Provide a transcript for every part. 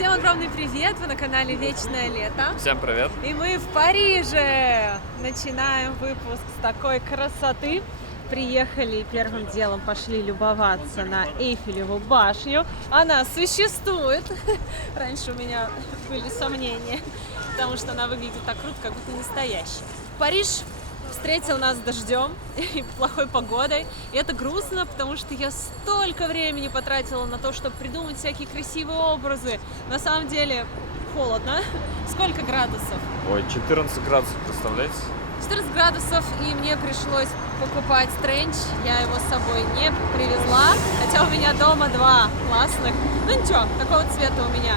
Всем огромный привет! Вы на канале Вечное Лето. Всем привет! И мы в Париже. Начинаем выпуск с такой красоты. Приехали и первым делом пошли любоваться на Эйфелеву башню. Она существует. Раньше у меня были сомнения, потому что она выглядит так круто, как будто настоящая. Париж встретил нас дождем и плохой погодой. И это грустно, потому что я столько времени потратила на то, чтобы придумать всякие красивые образы. На самом деле холодно. Сколько градусов? Ой, 14 градусов, представляете? 14 градусов, и мне пришлось покупать стрендж. Я его с собой не привезла, хотя у меня дома два классных. Ну ничего, такого цвета у меня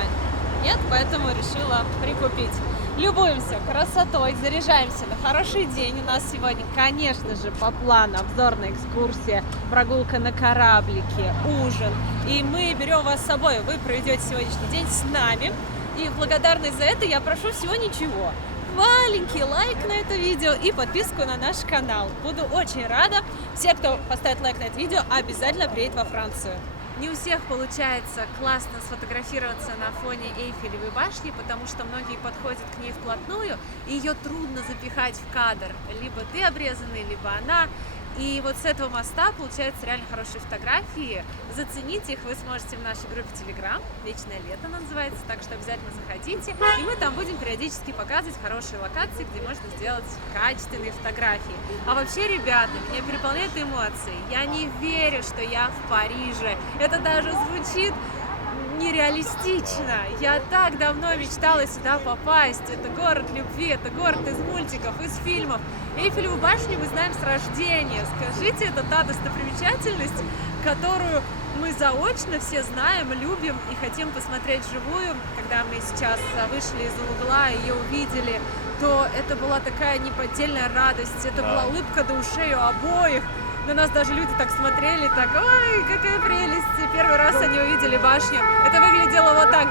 нет, поэтому решила прикупить. Любуемся красотой, заряжаемся на хороший день. У нас сегодня, конечно же, по плану обзорная экскурсия, прогулка на кораблике, ужин. И мы берем вас с собой, вы проведете сегодняшний день с нами. И в благодарность за это я прошу всего ничего. Маленький лайк на это видео и подписку на наш канал. Буду очень рада. Все, кто поставит лайк на это видео, обязательно приедет во Францию. Не у всех получается классно сфотографироваться на фоне Эйфелевой башни, потому что многие подходят к ней вплотную, и ее трудно запихать в кадр. Либо ты обрезанный, либо она. И вот с этого моста получаются реально хорошие фотографии. Заценить их вы сможете в нашей группе Telegram. Вечное лето она называется, так что обязательно заходите. И мы там будем периодически показывать хорошие локации, где можно сделать качественные фотографии. А вообще, ребята, меня переполняют эмоции. Я не верю, что я в Париже. Это даже звучит нереалистично. Я так давно мечтала сюда попасть. Это город любви, это город из мультиков, из фильмов. Эйфелеву башню мы знаем с рождения. Скажите, это та достопримечательность, которую мы заочно все знаем, любим и хотим посмотреть вживую. Когда мы сейчас вышли из угла и ее увидели, то это была такая неподдельная радость. Это была улыбка до ушей у обоих. На нас даже люди так смотрели, так, ой, какая прелесть. И первый раз они увидели башню. Это выглядело вот так.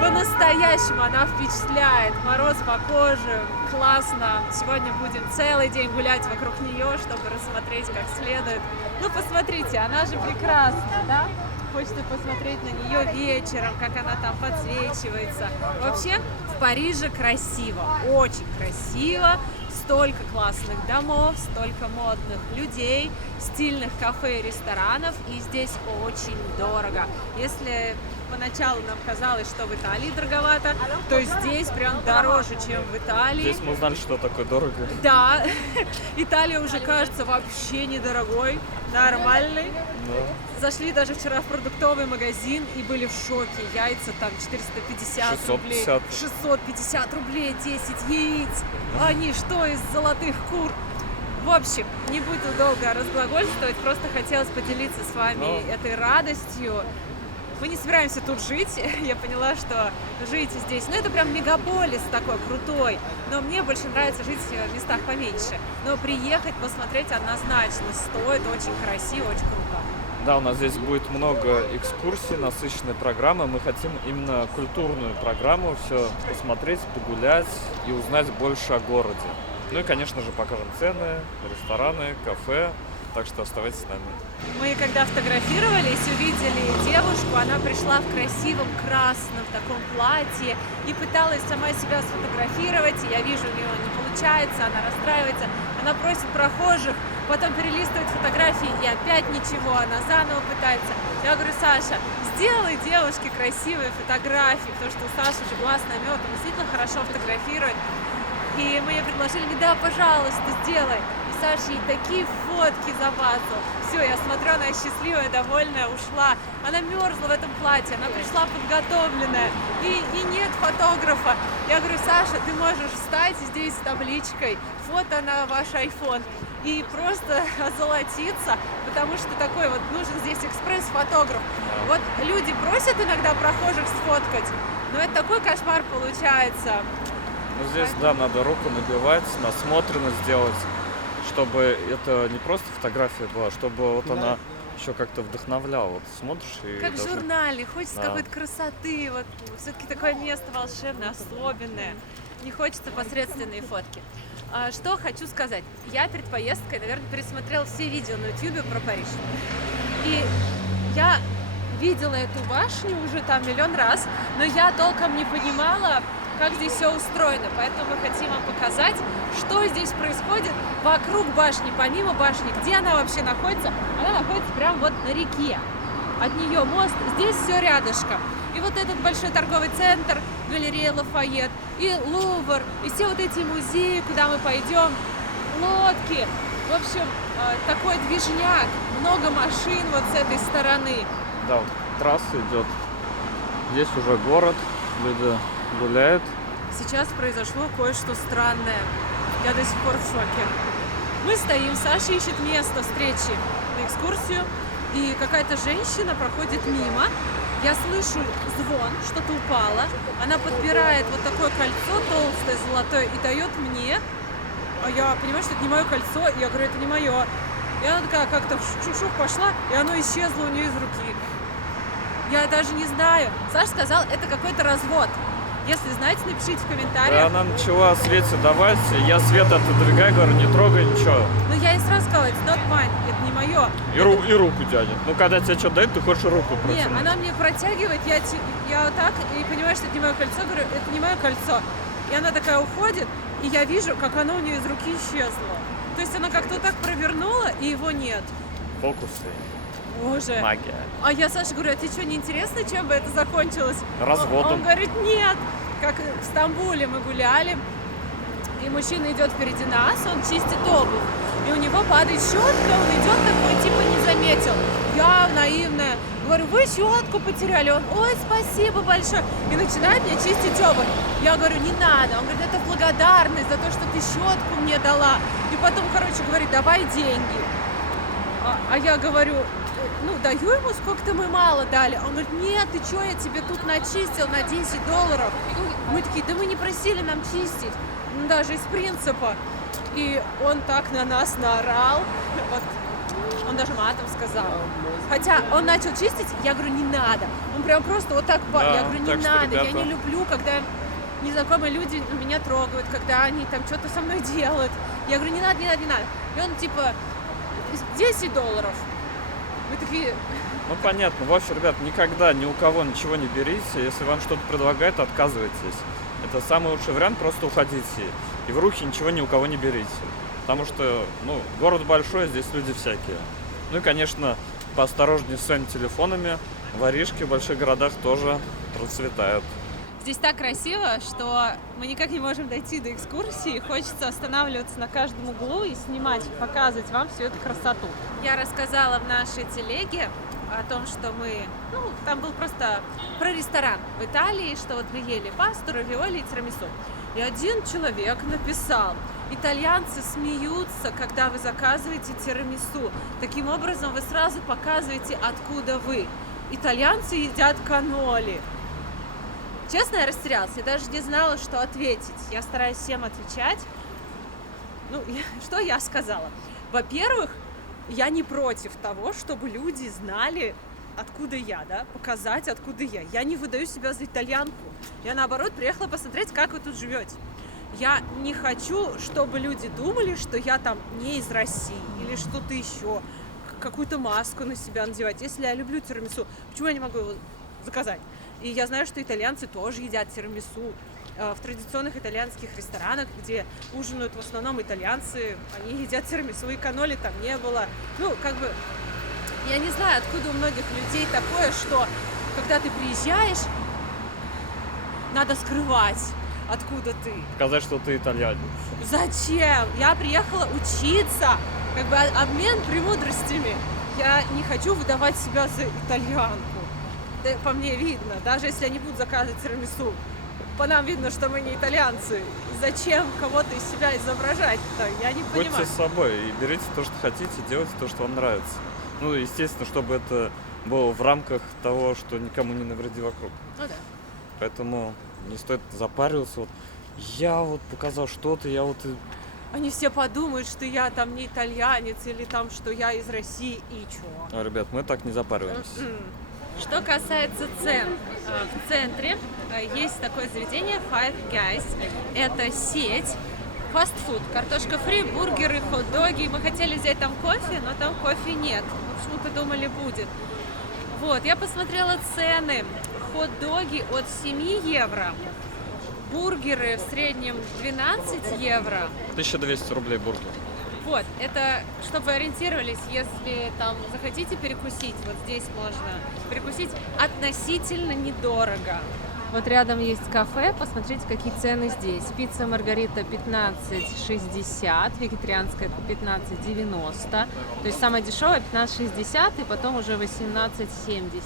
По-настоящему она впечатляет. Мороз по коже. Классно. Сегодня будем целый день гулять вокруг нее, чтобы рассмотреть как следует. Ну, посмотрите, она же прекрасна, да? Хочется посмотреть на нее вечером, как она там подсвечивается. Вообще, в Париже красиво, очень красиво. Столько классных домов, столько модных людей, стильных кафе и ресторанов, и здесь очень дорого. Если поначалу нам казалось, что в Италии дороговато, то здесь прям дороже, чем в Италии. Здесь мы узнали, что такое дорого. Да, Италия уже кажется вообще недорогой, нормальный. Зашли даже вчера в продуктовый магазин и были в шоке. Яйца там 450 рублей, 650 рублей, 10 яиц. Они что, из золотых кур? В общем, не буду долго разглагольствовать, просто хотелось поделиться с вами этой радостью. Мы не собираемся тут жить, я поняла, что жить здесь, ну это прям мегаполис такой крутой, но мне больше нравится жить в местах поменьше. Но приехать, посмотреть однозначно стоит, очень красиво, очень круто. Да, у нас здесь будет много экскурсий, насыщенной программы. Мы хотим именно культурную программу, все посмотреть, погулять и узнать больше о городе. Ну и, конечно же, покажем цены, рестораны, кафе. Так что оставайтесь с нами. Мы когда фотографировались, увидели девушку, она пришла в красивом красном таком платье и пыталась сама себя сфотографировать. И я вижу, у нее не получается, она расстраивается, она просит прохожих, потом перелистывает фотографии и опять ничего, она заново пытается. Я говорю: Саша, сделай девушке красивые фотографии, потому что у Саши уже глаз намет, он действительно хорошо фотографирует. И мы ей предложили: да, пожалуйста, сделай. Саша ей такие фотки забацал. Все, я смотрю, она счастливая, довольная, ушла. Она мерзла в этом платье, она пришла подготовленная. И нет фотографа. Я говорю: Саша, ты можешь встать здесь с табличкой «Фото на ваш iPhone» и просто озолотиться, потому что такой вот нужен здесь экспресс-фотограф. Вот люди просят иногда прохожих сфоткать, но это такой кошмар получается. Ну, здесь, да, надо руку набивать, насмотренность сделать, чтобы это не просто фотография была, чтобы вот она еще как-то вдохновляла. Вот смотришь и как даже... в журнале, хочется какой-то красоты, вот все-таки такое место волшебное, особенное. Не хочется посредственные фотки. Что хочу сказать. Я перед поездкой, наверное, пересмотрела все видео на YouTube про Париж. И я видела эту башню уже там миллион раз, но я толком не понимала, как здесь все устроено. Поэтому мы хотим вам показать, что здесь происходит вокруг башни, помимо башни. Где она вообще находится? Она находится прямо вот на реке. От нее мост, здесь все рядышком. И вот этот большой торговый центр, галерея Лафайет, и Лувр, и все вот эти музеи, куда мы пойдем, лодки. В общем, такой движняк, много машин вот с этой стороны. Да, вот трасса идет. Здесь уже город, люди гуляют. Сейчас произошло кое-что странное. Я до сих пор в шоке. Мы стоим, Саша ищет место встречи на экскурсию, и какая-то женщина проходит мимо. Я слышу звон, что-то упало. Она подбирает вот такое кольцо толстое, золотое, и дает мне. А я понимаю, что это не мое кольцо. И я говорю, это не мое. И она такая как-то шух-шух пошла, и оно исчезло у нее из руки. Я даже не знаю. Саша сказал, это какой-то развод. Если знаете, напишите в комментариях. Да, она начала Свете давать, я Свет отодвигаю, говорю, не трогай ничего. Но я ей сразу сказала, it's not mine, это не мое. И руку тянет. Ну, когда тебе что-то дают, ты хочешь руку протянуть. Не, она мне протягивает, я вот так, и понимаю, что это не мое кольцо, говорю, это не мое кольцо. И она такая уходит, и я вижу, как оно у нее из руки исчезло. То есть она как-то так провернула, и его нет. Фокусы. Боже. Магия. А я Саше говорю, а тебе что, не интересно, чем бы это закончилось? Разводом. Он говорит, нет. Как в Стамбуле мы гуляли, и мужчина идет впереди нас, он чистит обувь, и у него падает щетка, он идет такой, типа не заметил. Я наивная, говорю, вы щетку потеряли? Он, ой, спасибо большое, и начинает мне чистить обувь. Я говорю, не надо. Он говорит, это благодарность за то, что ты щетку мне дала. И потом, короче, говорит, давай деньги. А я говорю, ну, даю ему, сколько-то мы мало дали. Он говорит, нет, ты что, я тебе тут начистил на $10. Мы такие, да мы не просили нам чистить, ну, даже из принципа. И он так на нас наорал, вот, он даже матом сказал. Хотя он начал чистить, я говорю, не надо. Он прям просто вот так, да, я говорю, не так надо, что, ребята... я не люблю, когда незнакомые люди меня трогают, когда они там что-то со мной делают. Я говорю, не надо, не надо, не надо. И он типа, $10. Мы такие... Ну понятно, в общем, ребят, никогда ни у кого ничего не берите, если вам что-то предлагают, отказывайтесь. Это самый лучший вариант, просто уходите. И в руки ничего ни у кого не берите. Потому что, ну, город большой, здесь люди всякие. Ну и, конечно, поосторожнее с своими телефонами. Воришки в больших городах тоже процветают. Здесь так красиво, что мы никак не можем дойти до экскурсии. Хочется останавливаться на каждом углу и снимать, показывать вам всю эту красоту. Я рассказала в нашей телеге о том, что мы... Ну, там был просто про ресторан в Италии, что вот мы ели пасту, равиоли и тирамису. И один человек написал: итальянцы смеются, когда вы заказываете тирамису. Таким образом, вы сразу показываете, откуда вы. Итальянцы едят каноли. Честно, я растерялась. Я даже не знала, что ответить. Я стараюсь всем отвечать. Ну, что я сказала? Во-первых, я не против того, чтобы люди знали, откуда я, да, показать, откуда я. Я не выдаю себя за итальянку. Я, наоборот, приехала посмотреть, как вы тут живете. Я не хочу, чтобы люди думали, что я там не из России или что-то еще, какую-то маску на себя надевать. Если я люблю тирамису, почему я не могу его заказать? И я знаю, что итальянцы тоже едят тирамису. В традиционных итальянских ресторанах, где ужинают в основном итальянцы, они едят тирамису, и каноли там не было. Ну, как бы, я не знаю, откуда у многих людей такое, что когда ты приезжаешь, надо скрывать, откуда ты. Сказать, что ты итальянец. Зачем? Я приехала учиться, как бы обмен премудростями. Я не хочу выдавать себя за итальянку. Да, по мне видно, даже если они будут заказывать тирамису. По нам видно, что мы не итальянцы. Зачем кого-то из себя изображать-то? Я не понимаю. Будьте с собой и берите то, что хотите, делайте то, что вам нравится. Ну, естественно, чтобы это было в рамках того, что никому не навреди вокруг. Ну да. Поэтому не стоит запариваться. Вот я вот показал что-то, я вот... Они все подумают, что я там не итальянец или там, что я из России и чё. Ребят, мы так не запариваемся. Что касается цен, в центре есть такое заведение Five Guys. Это сеть, фастфуд, картошка фри, бургеры, хот-доги. Мы хотели взять там кофе, но там кофе нет. Мы почему-то думали, будет. Вот, я посмотрела цены. Хот-доги от 7 евро, бургеры в среднем 12 евро. 1200 рублей бургер. Вот, это чтобы вы ориентировались, если там захотите перекусить, вот здесь можно перекусить относительно недорого. Вот рядом есть кафе, посмотрите, какие цены здесь. Пицца Маргарита 15,60, вегетарианская 15,90. То есть самая дешевая 15,60 и потом уже 18,70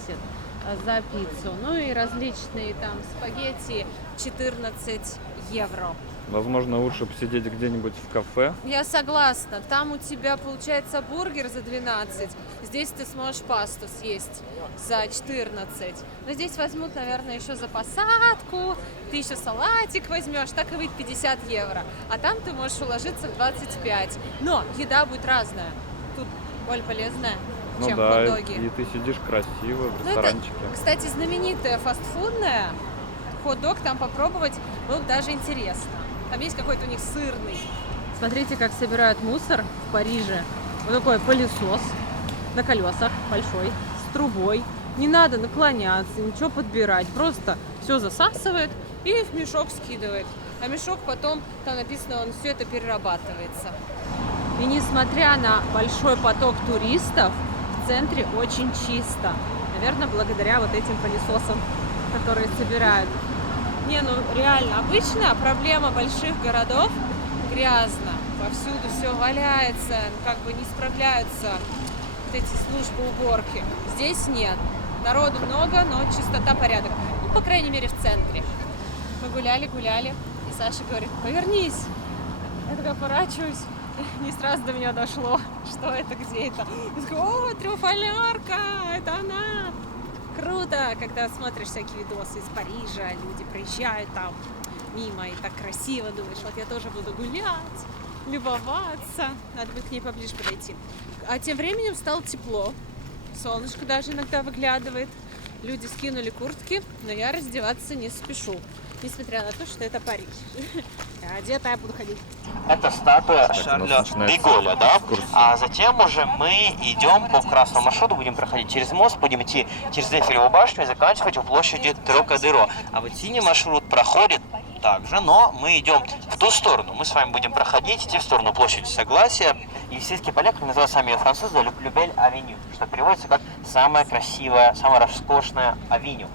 за пиццу. Ну и различные там спагетти 14 евро. Возможно, лучше посидеть где-нибудь в кафе. Я согласна. Там у тебя получается бургер за 12. Здесь ты сможешь пасту съесть за 14. Но здесь возьмут, наверное, еще за посадку. Ты еще салатик возьмешь. Так и выйдет 50 евро. А там ты можешь уложиться в 25. Но еда будет разная. Тут более полезная, Ну чем да, хот-доги. и ты сидишь красиво в Ну, это, ресторанчике. кстати, знаменитая фастфудная. Хот-дог там попробовать было даже интересно. Там есть какой-то у них сырный. Смотрите, как собирают мусор в Париже. Вот такой пылесос на колесах, большой, с трубой. Не надо наклоняться, ничего подбирать. Просто все засасывает и в мешок скидывает. А мешок потом, там написано, он все это перерабатывается. И несмотря на большой поток туристов, в центре очень чисто. Наверное, благодаря вот этим пылесосам, которые собирают. Не, ну реально, обычно проблема больших городов — грязно. Повсюду все валяется, как бы не справляются вот эти службы уборки. Здесь нет. Народу много, но чистота, порядок. Ну, по крайней мере, в центре. Мы гуляли, и Саша говорит: повернись. Я такая поворачиваюсь, и не сразу до меня дошло, что это, где это. Я такая: о, Триумфальная арка, это она. Круто, когда смотришь всякие видосы из Парижа, люди проезжают там мимо и так красиво, думаешь, вот я тоже буду гулять, любоваться. Надо будет к ней поближе подойти. А тем временем стало тепло, солнышко даже иногда выглядывает. Люди скинули куртки, но я раздеваться не спешу, несмотря на то, что это Париж. Одета я буду ходить. Это статуя Шарля де Голля, да? А затем уже мы идем по красному маршруту, будем проходить через мост, будем идти через Эйфелеву башню и заканчивать у площади Трокадеро. А вот синий маршрут проходит также, но мы идем в ту сторону. Мы с вами будем проходить, идти в сторону площади Согласия. Елисейский поля, как называют сами французы, Любель-авеню, что переводится как самая красивая, самая роскошная авеню.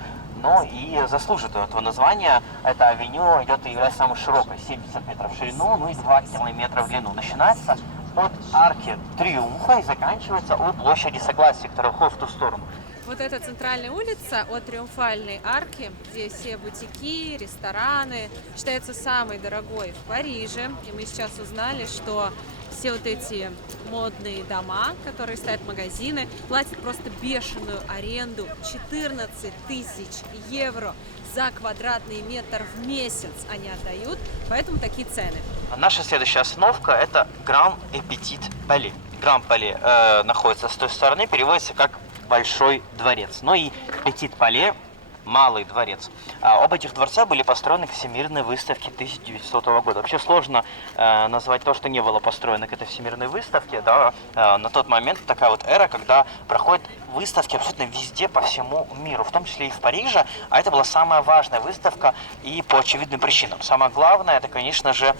Но и заслужит этого названия. Эта авеню идет и является самой широкой, 70 метров в ширину, ну и 2 километра в длину. Начинается от арки Триумфа и заканчивается у площади Согласия, которая уходит в ту сторону. Вот эта центральная улица от Триумфальной арки, где все бутики, рестораны, считается самой дорогой в Париже. И мы сейчас узнали, что все вот эти модные дома, которые стоят магазины, платят просто бешеную аренду, 14 тысяч евро за квадратный метр в месяц они отдают, поэтому такие цены. Наша следующая остановка — это Гранд и Петит Пале. Гранд Пале находится с той стороны, переводится как Большой дворец. Ну и Петит Пале — Малый дворец. Оба этих дворца были построены к Всемирной выставке 1900 года. Вообще сложно назвать то, что не было построено к этой Всемирной выставке. Да? На тот момент такая вот эра, когда проходят выставки абсолютно везде по всему миру, в том числе и в Париже. А это была самая важная выставка и по очевидным причинам. Самое главное — это, конечно же,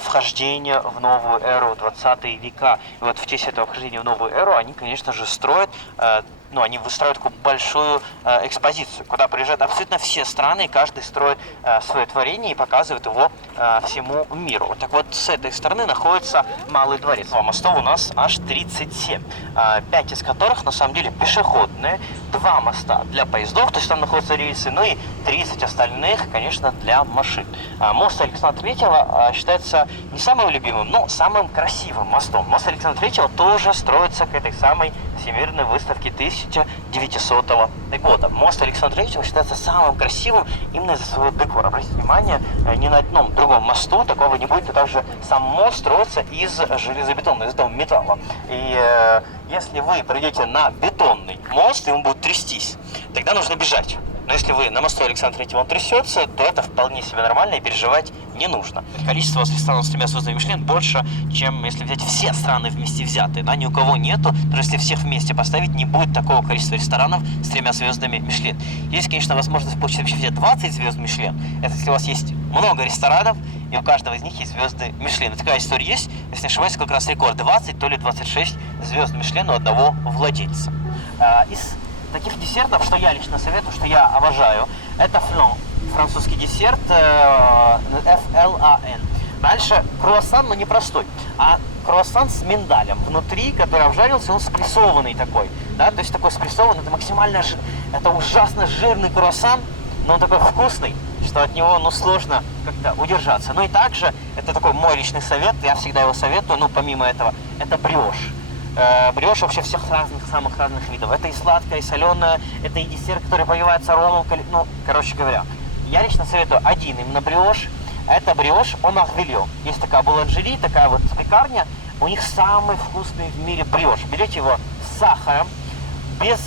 вхождение в новую эру, 20 века. И вот в честь этого вхождения в новую эру они, конечно же, строят они выстраивают такую большую экспозицию, куда приезжают абсолютно все страны, и каждый строит свое творение и показывает его всему миру. Вот так вот с этой стороны находится Малый дворец. Мостов у нас аж 37, 5 из которых на самом деле пешеходные, 2 моста для поездов, то есть там находятся рельсы, ну и 30 остальных, конечно, для машин. Мост Александра III считается не самым любимым, но самым красивым мостом. Мост Александра III тоже строится к этой самой Всемирной выставке 1900 года. Мост Александра III считается самым красивым именно из-за своего декора. Обратите внимание, ни на одном другом мосту такого не будет, и также сам мост строится из железобетона, из металла. И если вы придете на бетонный мост, и он будет трястись, тогда нужно бежать. Но если вы на мосту Александра III он трясется, то это вполне себе нормально и переживать не нужно. Количество ресторанов с 3 звездами Мишлен больше, чем если взять все страны вместе взятые. Да, ни у кого нету, даже если всех вместе поставить, не будет такого количества ресторанов с 3 звездами Мишлен. Есть, конечно, возможность получить вообще все 20 звезд Мишлен. Это если у вас есть много ресторанов, и у каждого из них есть звезды Мишлен. Такая история есть, если не ошибаюсь, как раз рекорд 20, то ли 26 звезд Мишлен у одного владельца. Из таких десертов, что я лично советую, что я обожаю, это флан, французский десерт, F-L-A-N. Дальше круассан, но не простой, а круассан с миндалем внутри, который обжарился, он спрессованный такой, да, то есть такой спрессованный, это максимально, это ужасно жирный круассан, но он такой вкусный, что от него, ну, сложно как-то удержаться. Ну и также, это такой мой личный совет, я всегда его советую, ну, помимо этого, это бриош. Бриош вообще всех разных, самых разных видов. Это и сладкое, и соленое, это и десерт, который поливается ромом, ну, короче говоря. Я лично советую один именно бриош. Это бриош Омарвильо. Есть такая буланжери, такая вот пекарня. У них самый вкусный в мире бриош. Берете его с сахаром, без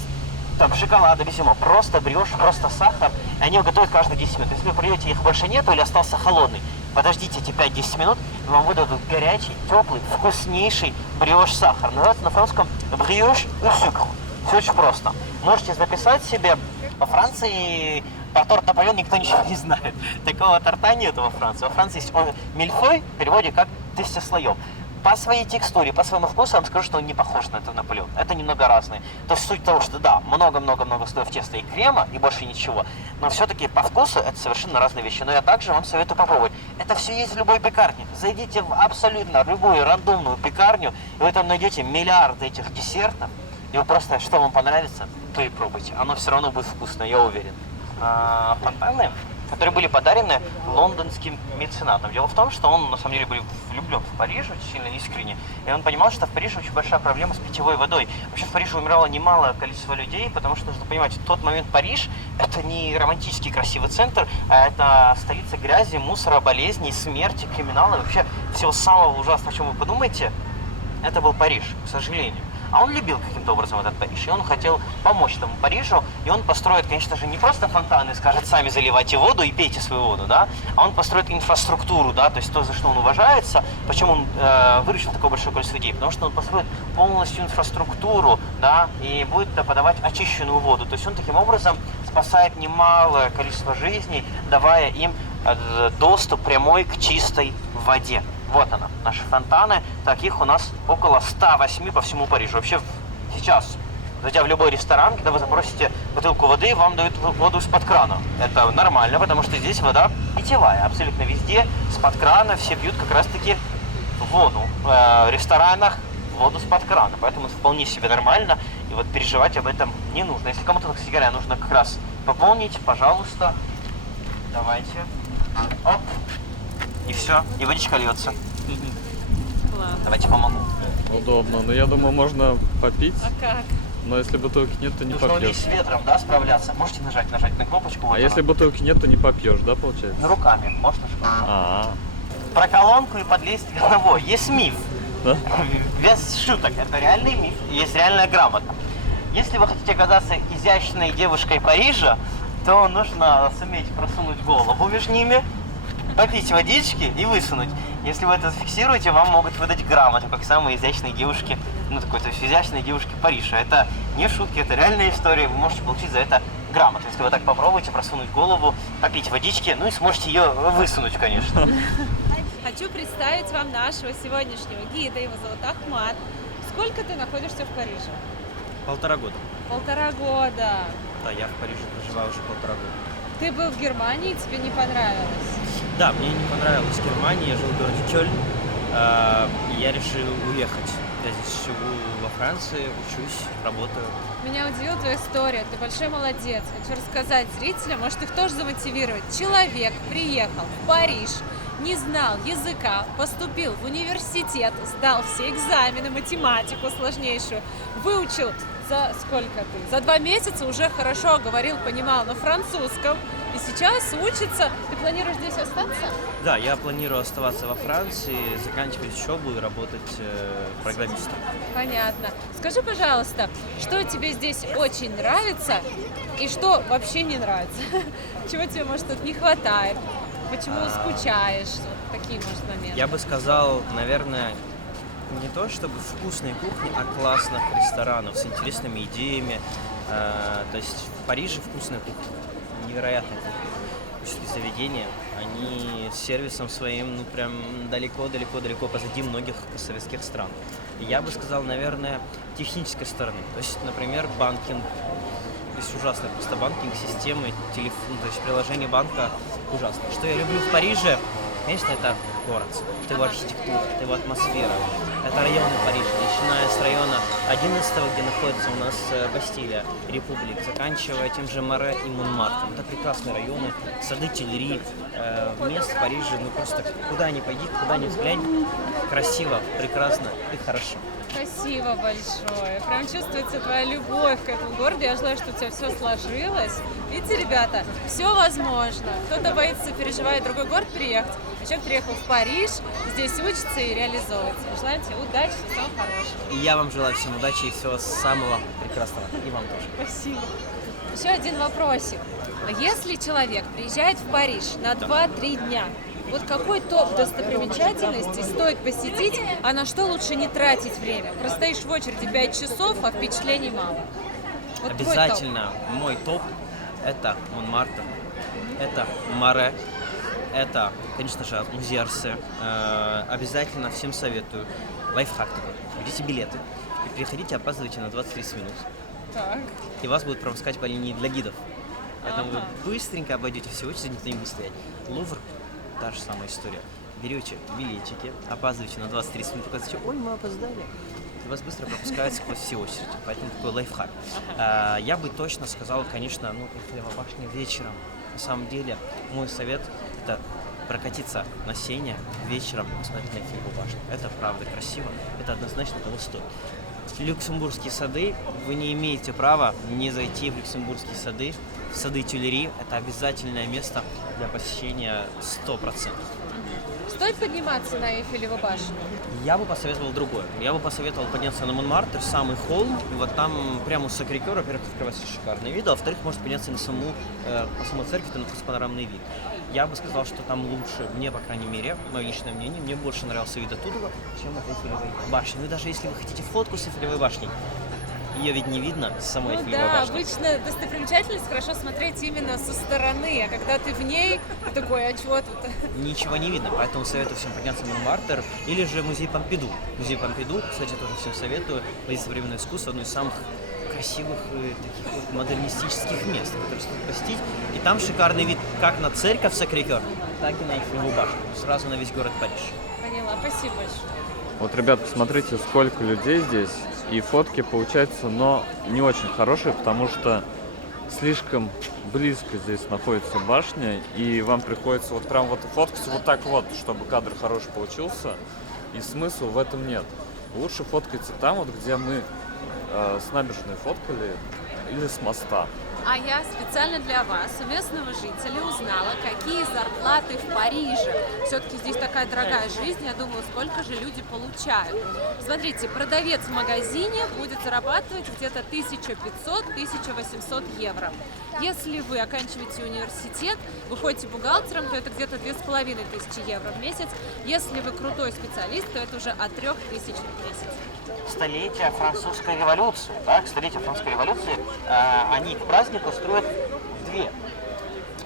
там шоколада, без всего. Просто бриош, просто сахар. И они его готовят каждые 10 минут. Если вы придете, их больше нету или остался холодный, подождите эти 5-10 минут, и вам выдадут горячий, теплый, вкуснейший бриош-сахар. Называется на французском бриош au sucre. Все очень просто. Можете записать себе. Во Франции про торт Наполеон никто ничего не знает. Такого торта нет во Франции. Во Франции есть мильфой, в переводе как 1000 слоев. По своей текстуре, по своему вкусу я вам скажу, что он не похож на это Наполеон. Это немного разные. То есть суть того, что да, много-много-много слоев теста и крема, и больше ничего. Но все-таки по вкусу это совершенно разные вещи. Но я также вам советую попробовать. Это все есть в любой пекарне. Зайдите в абсолютно любую рандомную пекарню, и вы там найдете миллиарды этих десертов. И вы просто, что вам понравится, то и пробуйте. Оно все равно будет вкусно, я уверен. Фонтаны, которые были подарены лондонским меценатом. Дело в том, что он на самом деле был влюблен в Париж, очень сильно искренне, и он понимал, что в Париже очень большая проблема с питьевой водой. Вообще в Париже умирало немалое количество людей, потому что, нужно понимать, в тот момент Париж — это не романтический красивый центр, а это столица грязи, мусора, болезней, смерти, криминала, и вообще всего самого ужасного, о чем вы подумаете, это был Париж, к сожалению. А он любил каким-то образом этот Париж, и он хотел помочь этому Парижу, и он построит, конечно же, не просто фонтаны, скажет, сами заливайте воду и пейте свою воду, да, а он построит инфраструктуру, да, то есть то, за что он уважается, почему он выручил такое большое количество людей, потому что он построит полностью инфраструктуру, да, и будет подавать очищенную воду, то есть он таким образом спасает немалое количество жизней, давая им доступ прямой к чистой воде. Вот она, наши фонтаны. Таких у нас около 108 по всему Парижу. Вообще сейчас, зайдя в любой ресторан, когда вы запросите бутылку воды, вам дают воду из-под крана. Это нормально, потому что здесь вода питьевая. Абсолютно везде, из-под крана, все пьют как раз-таки воду. В ресторанах воду из-под крана. Поэтому это вполне себе нормально. И вот переживать об этом не нужно. Если кому-то, кстати говоря, нужно как раз пополнить, пожалуйста, давайте. Оп. И все, и водичка льется. Ладно. Давайте помогу. Удобно, но я думаю, можно попить, А как? но если бутылки нет, то не Нужно попьешь. уметь с ветром, да, справляться. Можете нажать на кнопочку. Вот А если бутылки нет, то не попьешь, да, получается? на руками можно же. А, Про колонку и подлезть головой. Есть миф. да? Без шуток. Это реальный миф. Есть реальная грамота. Если вы хотите оказаться изящной девушкой Парижа, то нужно суметь просунуть голову между ними, попить водички и высунуть. Если вы это зафиксируете, вам могут выдать грамоту, как самые изящные девушки, ну такой, то есть изящные девушки Парижа. Это не шутки, это реальная история, вы можете получить за это грамоту. Если вы так попробуете просунуть голову, попить водички, ну и сможете ее высунуть, конечно. Хочу представить вам нашего сегодняшнего гида, его зовут Ахмат. Сколько ты находишься в Париже? 1,5 года. 1,5 года. Да, я в Париже проживаю уже 1,5 года. Ты был в Германии, тебе не понравилось? Да, мне не понравилась Германия, я жил в городе Кёльн, и я решил уехать. Я здесь живу во Франции, учусь, работаю. Меня удивила твоя история, ты большой молодец. Хочу рассказать зрителям, может их тоже замотивировать. Человек приехал в Париж, не знал языка, поступил в университет, сдал все экзамены, математику сложнейшую, выучил за сколько ты? За 2 месяца уже хорошо говорил, понимал на французском. И сейчас учится. Ты планируешь здесь остаться? Да, я планирую оставаться во Франции, заканчивать учебу и работать программистом. Понятно. Скажи, пожалуйста, что тебе здесь очень нравится И что вообще не нравится? Чего тебе, может, тут не хватает? Почему скучаешь? Вот такие, может, моменты. Я бы сказал, наверное, не то чтобы вкусной кухни, а классных ресторанов с интересными идеями. То есть в Париже вкусная кухня, невероятная кухня. Заведения, они с сервисом своим, ну, прям далеко-далеко-далеко позади многих советских стран. И я бы сказал, наверное, технической стороны. То есть, например, банкинг. Здесь ужасная просто банкинг-системы, телефон, то есть приложение банка ужасно. Что я люблю в Париже, конечно, это город, это его архитектура, это его атмосфера. Это районы Парижа, начиная с района 11-го, где находится у нас Бастилия, Републик, заканчивая тем же Море и Монмартром. Это прекрасные районы, сады Тюильри, мест в Париже, ну просто куда ни пойди, куда ни взглянь, красиво, прекрасно и хорошо. Спасибо большое. Прям чувствуется твоя любовь к этому городу. Я желаю, чтобы у тебя все сложилось. Видите, ребята, все возможно. Кто-то боится, переживает в другой город приехать, а человек приехал в Париж, здесь учится и реализовывается. Желаю тебе удачи, всего хорошего. И я вам желаю всем удачи и всего самого прекрасного. И вам тоже. Спасибо. Еще один вопросик. Если человек приезжает в Париж на 2-3 дня, вот какой топ достопримечательностей стоит посетить, а на что лучше не тратить время? Просто стоишь в очереди 5 часов, а впечатлений мало. Вот твой топ. Обязательно мой топ – это Монмартр, это Море, это, конечно же, музей Орсе. Обязательно всем советую. Лайфхак такой. Берите билеты и приходите, опаздывайте на 20-30 минут. Так. И вас будут пропускать по линии для гидов. Поэтому вы быстренько обойдете все очереди, никто не будет стоять. Лувр – та же самая история. Берете билетики, опаздываете на 20-30 минут, показываете, ой, мы опоздали. И вас быстро пропускают сквозь все очереди. Поэтому такой лайфхак. Я бы точно сказал, конечно, Эйфелева башня вечером. На самом деле, мой совет – это прокатиться на Сене вечером, посмотреть на Эйфелеву башню. Это правда красиво, это однозначно того стоит. Люксембургские сады, вы не имеете права не зайти в Люксембургские сады. Сады Тюильри – это обязательное место для посещения 100%. Стоит подниматься на Эйфелеву башню? Я бы посоветовал другое. Я бы посоветовал подняться на Монмартр, самый холм, и вот там прямо у Сакрэ-Кёра, во-первых, открывается шикарный вид, а во-вторых, может подняться на по самой церкви, там находится панорамный вид. Я бы сказал, что там лучше, мне, по крайней мере, мое личное мнение, мне больше нравился вид оттуда, чем от Эйфелевой башни. Ну и даже если вы хотите фотку с Эйфелевой башней, ее ведь не видно с самой Эйфелевой башни. Обычно достопримечательность хорошо смотреть именно со стороны, а когда ты в ней, ты такой, а чего тут? Ничего не видно, поэтому советую всем подняться на Монмартр или же музей Помпиду. Музей Помпиду, кстати, тоже всем советую, музей современного искусства, одно из самых красивых таких вот модернистических мест, которые стоит посетить. И там шикарный вид как на церковь Сакрэ-Кёр, так и на Эйфелеву башню, сразу на весь город Париж. Поняла, спасибо большое. Вот, ребят, посмотрите, сколько людей здесь, и фотки получаются, но не очень хорошие, потому что слишком близко здесь находится башня, и вам приходится вот прям вот фоткать вот так вот, чтобы кадр хороший получился, и смысла в этом нет. Лучше фоткайте там, вот где мы с набережной фоткали, или с моста. А я специально для вас, у местного жителя, узнала, какие зарплаты в Париже. Все-таки здесь такая дорогая жизнь, я думаю, сколько же люди получают. Смотрите, продавец в магазине будет зарабатывать где-то 1500-1800 евро. Если вы оканчиваете университет, вы ходите бухгалтером, то это где-то 2500 евро в месяц. Если вы крутой специалист, то это уже от 3000 в месяц. Столетие французской революции. Так, столетие французской революции, они к празднику строят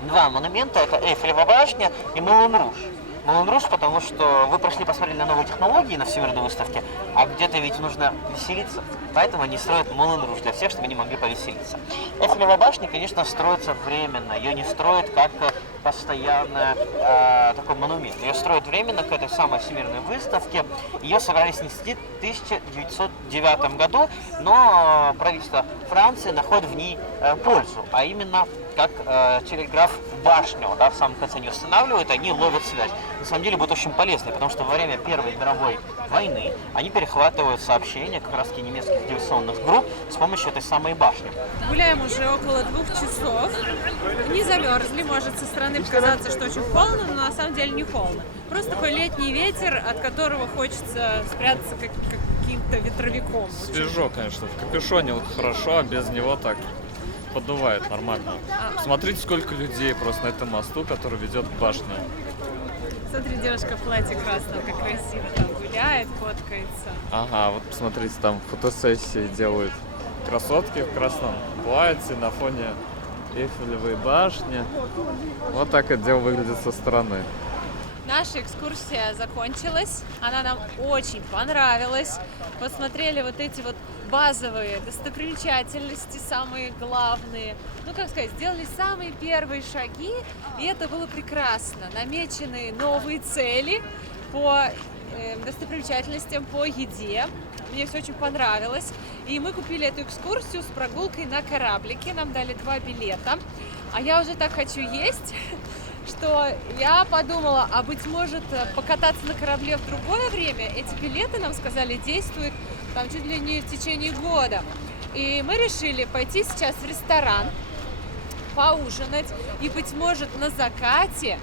два монумента. Это Эйфелева башня и Мулен Руж. Мулен Руж, потому что вы прошли, посмотрели на новые технологии на Всемирной выставке, а где-то ведь нужно веселиться. Поэтому они строят Мулен Руж для всех, чтобы они могли повеселиться. Эйфелева башня, конечно, строится временно. Ее не строят как постоянно такой монумент. Ее строят временно к этой самой Всемирной выставке. Ее собрались снести в 1909 году, но правительство Франции находит в ней пользу, а именно как телеграф башню, да, в самом конце не устанавливают, они ловят связь. На самом деле будет очень полезно, потому что во время Первой мировой войны они перехватывают сообщения как раз немецких диверсионных групп с помощью этой самой башни. Гуляем уже около 2 часов, не замерзли, может со стороны показаться, что очень холодно, но на самом деле не холодно. Просто такой летний ветер, от которого хочется спрятаться каким-то ветровиком. Свежо, конечно, в капюшоне вот хорошо, а без него так поддувает нормально. Смотрите, сколько людей просто на этом мосту, который ведет к башне. Смотри, девушка в платье красном, как красиво там гуляет, фоткается. Ага, вот посмотрите, там фотосессии делают красотки в красном платье на фоне Эйфелевой башни. Вот так это дело выглядит со стороны. Наша экскурсия закончилась, она нам очень понравилась. Посмотрели вот эти вот базовые достопримечательности, самые главные. Ну, как сказать, сделали самые первые шаги, и это было прекрасно. Намечены новые цели по достопримечательностям, по еде. Мне все очень понравилось. И мы купили эту экскурсию с прогулкой на кораблике. Нам дали 2 билета. А я уже так хочу есть, что я подумала, а быть может покататься на корабле в другое время. Эти билеты, нам сказали, действуют там чуть ли не в течение года. И мы решили пойти сейчас в ресторан, поужинать и, быть может, на закате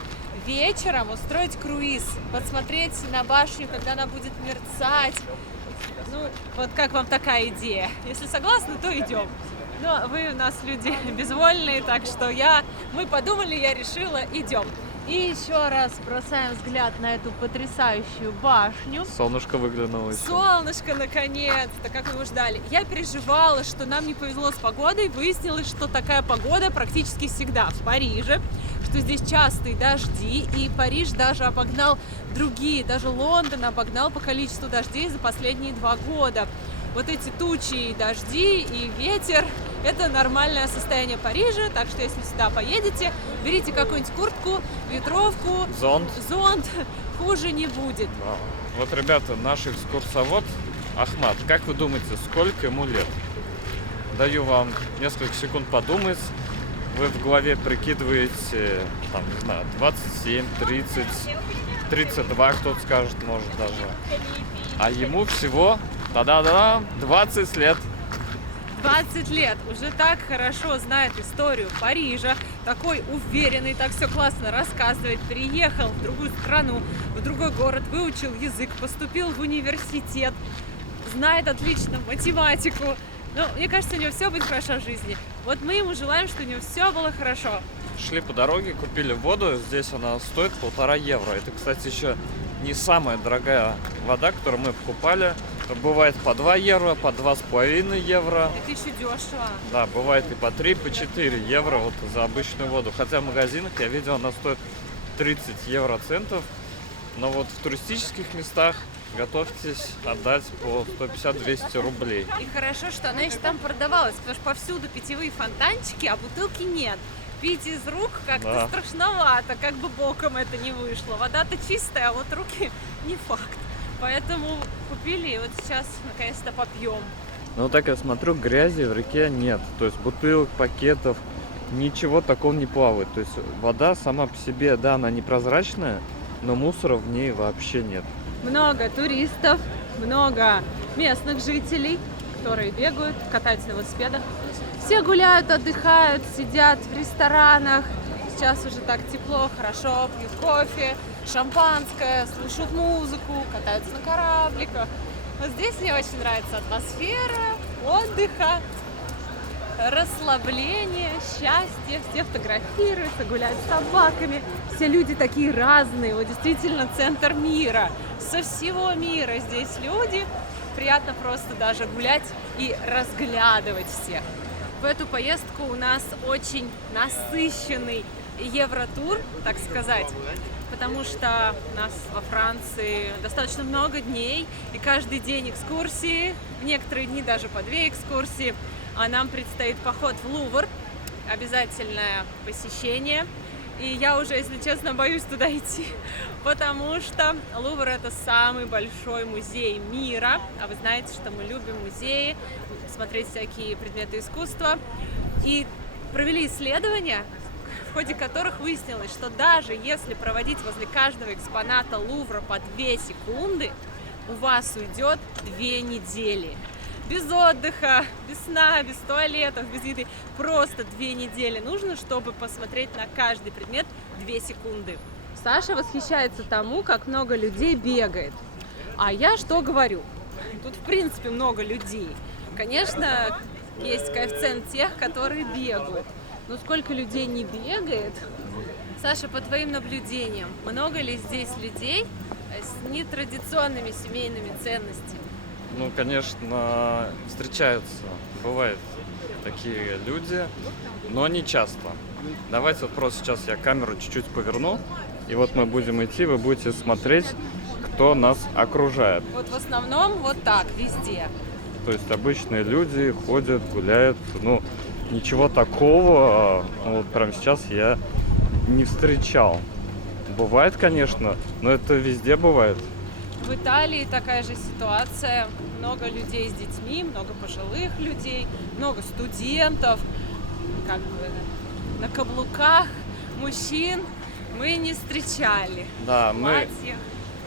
вечером устроить круиз, посмотреть на башню, когда она будет мерцать. Ну, вот как вам такая идея? Если согласны, то идем. Но вы у нас люди безвольные, так что мы подумали, я решила, идем. И еще раз бросаем взгляд на эту потрясающую башню. Солнышко выглянуло еще. Солнышко, наконец-то, как мы его ждали. Я переживала, что нам не повезло с погодой. Выяснилось, что такая погода практически всегда в Париже, что здесь частые дожди, и Париж даже обогнал другие, даже Лондон обогнал по количеству дождей за последние 2 года. Вот эти тучи и дожди, и ветер – это нормальное состояние Парижа, так что если сюда поедете, берите какую-нибудь куртку, ветровку, зонт, хуже не будет. Да. Вот, ребята, наш экскурсовод Ахмат, как вы думаете, сколько ему лет? Даю вам несколько секунд подумать. Вы в голове прикидываете, там, не знаю, 27, 30, 32, кто-то скажет, может, даже. А ему всего, 20 лет. 20 лет, уже так хорошо знает историю Парижа, такой уверенный, так все классно рассказывает, приехал в другую страну, в другой город, выучил язык, поступил в университет, знает отлично математику. Ну, мне кажется, у него все будет хорошо в жизни. Вот мы ему желаем, чтобы у него все было хорошо. Шли по дороге, купили воду, здесь она стоит 1,5 евро. Это, кстати, еще не самая дорогая вода, которую мы покупали. Бывает по 2 евро, по 2,5 евро. Это еще дешево. Да, бывает и по 3, по 4 евро вот за обычную воду. Хотя в магазинах я видел, она стоит 30 евроцентов. Но вот в туристических местах готовьтесь отдать по 150-200 рублей. И хорошо, что она еще там продавалась, потому что повсюду питьевые фонтанчики, а бутылки нет. Пить из рук как-то страшновато, как бы боком это не вышло. Вода-то чистая, а вот руки не факт. Поэтому купили, и вот сейчас наконец-то попьем. Ну так я смотрю, грязи в реке нет. То есть бутылок, пакетов, ничего такого не плавает. То есть вода сама по себе, да, она непрозрачная, но мусора в ней вообще нет. Много туристов, много местных жителей, которые бегают, катаются на велосипедах. Все гуляют, отдыхают, сидят в ресторанах. Сейчас уже так тепло, хорошо, пьют кофе, шампанское, слушают музыку, катаются на корабликах. Вот здесь мне очень нравится атмосфера отдыха, расслабление, счастье. Все фотографируются, гуляют с собаками. Все люди такие разные. Вот действительно центр мира. Со всего мира здесь люди. Приятно просто даже гулять и разглядывать всех. В эту поездку у нас очень насыщенный евротур, так сказать. Потому что у нас во Франции достаточно много дней, и каждый день экскурсии, в некоторые дни даже по 2 экскурсии. А нам предстоит поход в Лувр, обязательное посещение. И я уже, если честно, боюсь туда идти, потому что Лувр – это самый большой музей мира. А вы знаете, что мы любим музеи, смотреть всякие предметы искусства. И провели исследования, в ходе которых выяснилось, что даже если проводить возле каждого экспоната Лувра по 2 секунды, у вас уйдет 2 недели. Без отдыха, без сна, без туалетов, без еды. Просто 2 недели нужно, чтобы посмотреть на каждый предмет 2 секунды. Саша восхищается тому, как много людей бегает. А я что говорю? Тут, в принципе, много людей. Конечно, есть коэффициент тех, которые бегают. Но сколько людей не бегает? Саша, по твоим наблюдениям, много ли здесь людей с нетрадиционными семейными ценностями? Ну, конечно, встречаются, бывают такие люди, но не часто. Давайте вот просто сейчас я камеру чуть-чуть поверну, и вот мы будем идти, вы будете смотреть, кто нас окружает. Вот в основном вот так, везде. То есть обычные люди ходят, гуляют, ну, ничего такого, вот прямо сейчас я не встречал. Бывает, конечно, но это везде бывает. В Италии такая же ситуация. Много людей с детьми, много пожилых людей, много студентов, как бы на каблуках мужчин мы не встречали. Да, В мы, платьях.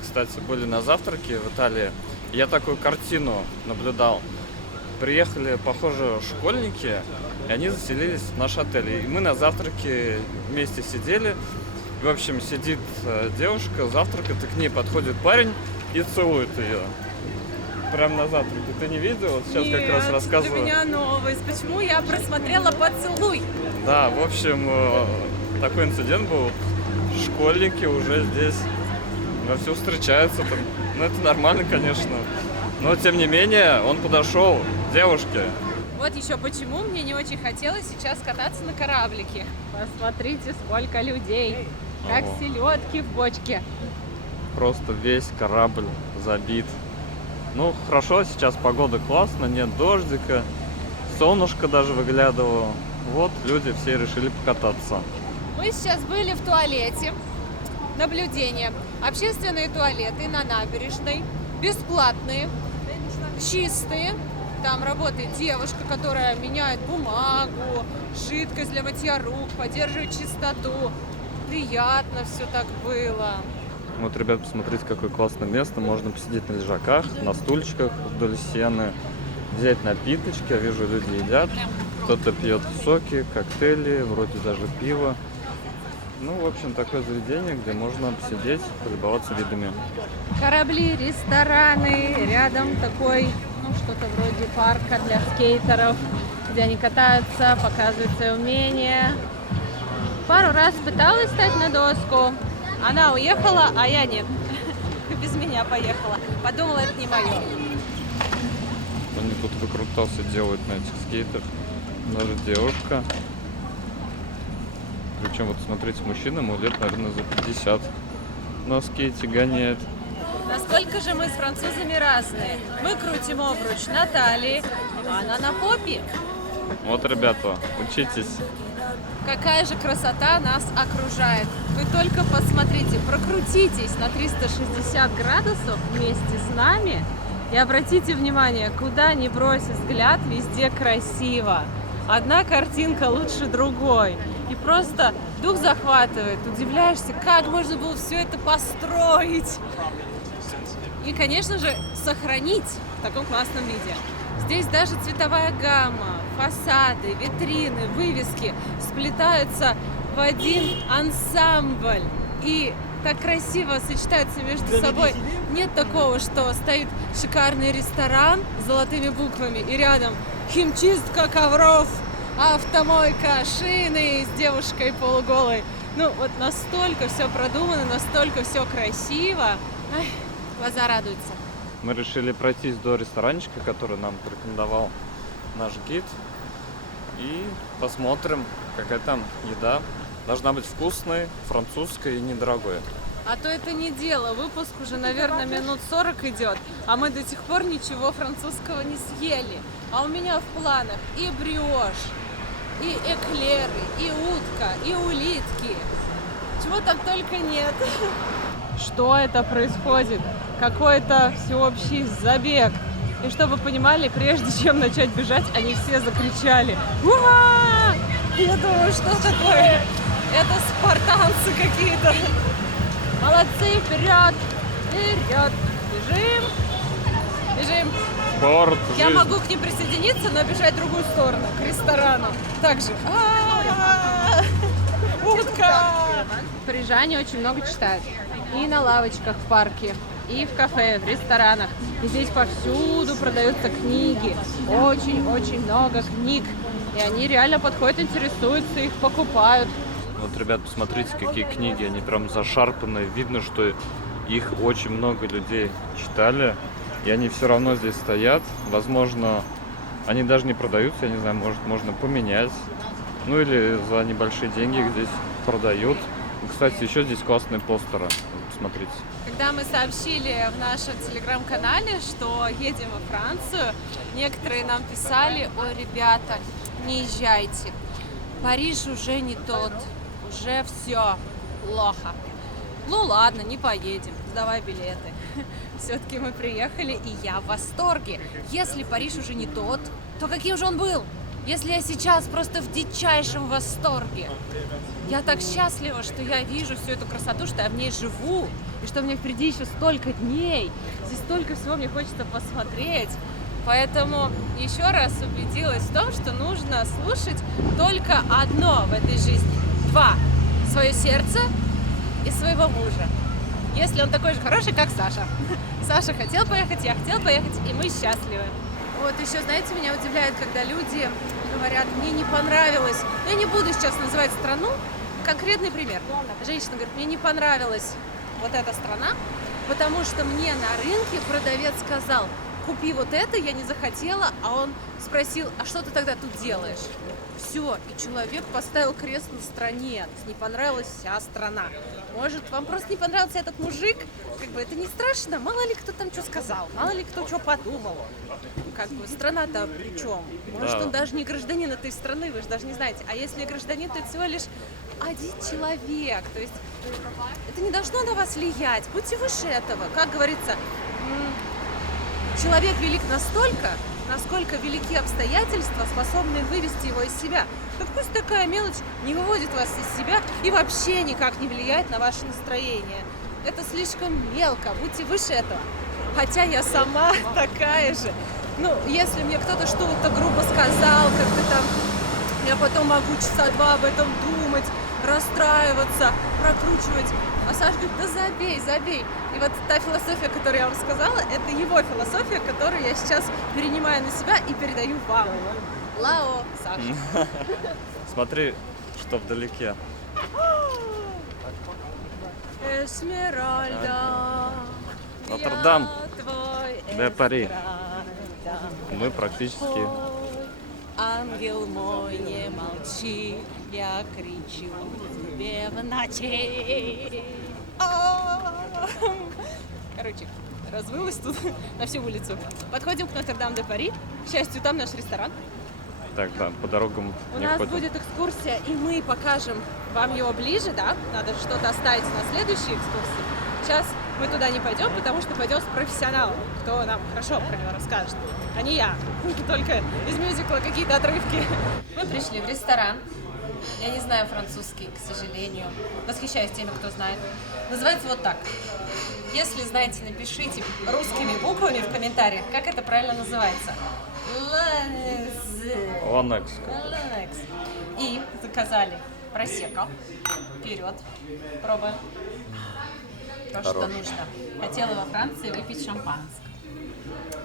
кстати, были на завтраке в Италии. Я такую картину наблюдал. Приехали, похоже, школьники, и они заселились в наш отель. И мы на завтраке вместе сидели. В общем, сидит девушка, завтракает, и к ней подходит парень и целует ее. Прям на завтраке. Ты не видела? Сейчас Нет, как раз рассказываю. для меня новость. Почему я просмотрела поцелуй? Да, в общем, такой инцидент был. Школьники уже здесь вовсю встречаются. Там. Ну, это нормально, конечно. Но, тем не менее, он подошел к девушке. Вот еще почему мне не очень хотелось сейчас кататься на кораблике. Посмотрите, сколько людей. Как Ого. селедки в бочке. Просто весь корабль забит. Ну, хорошо, сейчас погода классная, нет дождика. Солнышко даже выглядывало. Вот, люди все решили покататься. Мы сейчас были в туалете. Наблюдение. Общественные туалеты на набережной. Бесплатные. Чистые. Там работает девушка, которая меняет бумагу, жидкость для мытья рук, поддерживает чистоту. Приятно все так было. Вот, ребят, посмотрите, какое классное место. Можно посидеть на лежаках, на стульчиках вдоль сены, взять напиточки. Я вижу, люди едят. Кто-то пьет соки, коктейли, вроде даже пиво. Ну, в общем, такое заведение, где можно посидеть, полюбоваться видами. Корабли, рестораны, рядом такой, ну, что-то вроде парка для скейтеров, где они катаются, показывают свои умения. Пару раз пыталась встать на доску, она уехала, а я нет. Без меня поехала. Подумала, это не мое. Они тут выкрутасы делают на этих скейтах. Даже девушка. Причем, вот смотрите, мужчина, ему лет, наверное, за 50. На скейте гоняет. Насколько же мы с французами разные. Мы крутим обруч на талии, а она на попе. Вот, ребята, учитесь. Какая же красота нас окружает. Вы только посмотрите, прокрутитесь на 360 градусов вместе с нами и обратите внимание, куда ни брось взгляд, везде красиво. Одна картинка лучше другой. И просто дух захватывает, удивляешься, как можно было все это построить. И, конечно же, сохранить в таком классном виде. Здесь даже цветовая гамма, фасады, витрины, вывески сплетаются в один ансамбль. И так красиво сочетаются между собой. Нет такого, что стоит шикарный ресторан с золотыми буквами и рядом химчистка ковров, автомойка, шины с девушкой полуголой. Ну, вот настолько все продумано, настолько все красиво. Ай, глаза радуются. Мы решили пройтись до ресторанчика, который нам порекомендовал наш гид. И посмотрим, какая там еда. Должна быть вкусной, французской и недорогой. А то это не дело. Выпуск уже, наверное, минут 40 идет, а мы до сих пор ничего французского не съели. А у меня в планах и брioche, и эклеры, и утка, и улитки. Чего там только нет. Что это происходит? Какой-то всеобщий забег. И чтобы вы понимали, прежде чем начать бежать, они все закричали: «Ура!» Я думаю, что такое? Это спартанцы какие-то. Молодцы, вперед, вперед. Бежим, бежим. Спорт, Я жизнь. могу к ним присоединиться, но бежать в другую сторону, к ресторану. Также. Утка! Парижане очень много читают. И на лавочках в парке, и в кафе, в ресторанах. И здесь повсюду продаются книги. Очень-очень много книг. И они реально подходят, интересуются, их покупают. Вот, ребят, посмотрите, какие книги, они прям зашарпанные. Видно, что их очень много людей читали, и они все равно здесь стоят. Возможно, они даже не продаются, я не знаю, может, можно поменять. Ну или за небольшие деньги их здесь продают. Кстати, еще здесь классные постеры. Посмотрите. Когда мы сообщили в нашем телеграм-канале, что едем во Францию, некоторые нам писали: ой, ребята, не езжайте. Париж уже не тот. Уже все плохо. Ну ладно, не поедем. Сдавай билеты. Все-таки мы приехали, и я в восторге. Если Париж уже не тот, то каким же он был? Если я сейчас просто в дичайшем восторге. Я так счастлива, что я вижу всю эту красоту, что я в ней живу, и что у меня впереди еще столько дней. Здесь столько всего мне хочется посмотреть. Поэтому еще раз убедилась в том, что нужно слушать только одно в этой жизни. Два. Свое сердце и своего мужа. Если он такой же хороший, как Саша. Саша хотел поехать, я хотела поехать, и мы счастливы. Вот еще, знаете, меня удивляет, когда люди говорят: мне не понравилось. Я не буду сейчас называть страну. Конкретный пример. Женщина говорит: мне не понравилась вот эта страна, потому что мне на рынке продавец сказал: купи вот это, я не захотела, а он спросил: а что ты тогда тут делаешь? Все, и человек поставил крест на стране, то есть не понравилась вся страна. Может, вам просто не понравился этот мужик? Как бы это не страшно, мало ли кто там что сказал, мало ли кто что подумал. Как бы страна-то при чем? Может, он даже не гражданин этой страны, вы же даже не знаете. А если гражданин, то это всего лишь один человек. То есть это не должно на вас влиять. Будьте выше этого. Как говорится, человек велик настолько, насколько велики обстоятельства, способные вывести его из себя. Так пусть такая мелочь не выводит вас из себя и вообще никак не влияет на ваше настроение. Это слишком мелко, будьте выше этого. Хотя я сама такая же. Ну, если мне кто-то что-то грубо сказал, как-то там, я потом могу часа два об этом думать, расстраиваться, прокручивать. А Саша говорит: да забей, забей. И вот та философия, которую я вам сказала, это его философия, которую я сейчас перенимаю на себя и передаю вам. Лао, Саша. Смотри, что вдалеке. Эсмеральда. Нотр-Дам де Пари. Мы практически... Ангел мой, не молчи, я кричу тебе в ночи. Короче, развылась тут на всю улицу. Подходим к Нотр-Дам де Пари. К счастью, там наш ресторан. Так, да, по дорогам У не нас ходим. будет экскурсия, и мы покажем вам его ближе, да? Надо же что-то оставить на следующей экскурсии. Сейчас мы туда не пойдем, потому что пойдем с профессионалом, кто нам хорошо про него расскажет, а не я, только из мюзикла какие-то отрывки. Мы пришли в ресторан. Я не знаю французский, к сожалению. Восхищаюсь теми, кто знает. Называется вот так. Если знаете, напишите русскими буквами в комментариях, как это правильно называется. Ланекс. И заказали просекко. Вперед. Пробуем. То, что Хорош. нужно. Хотела во Франции выпить шампанское.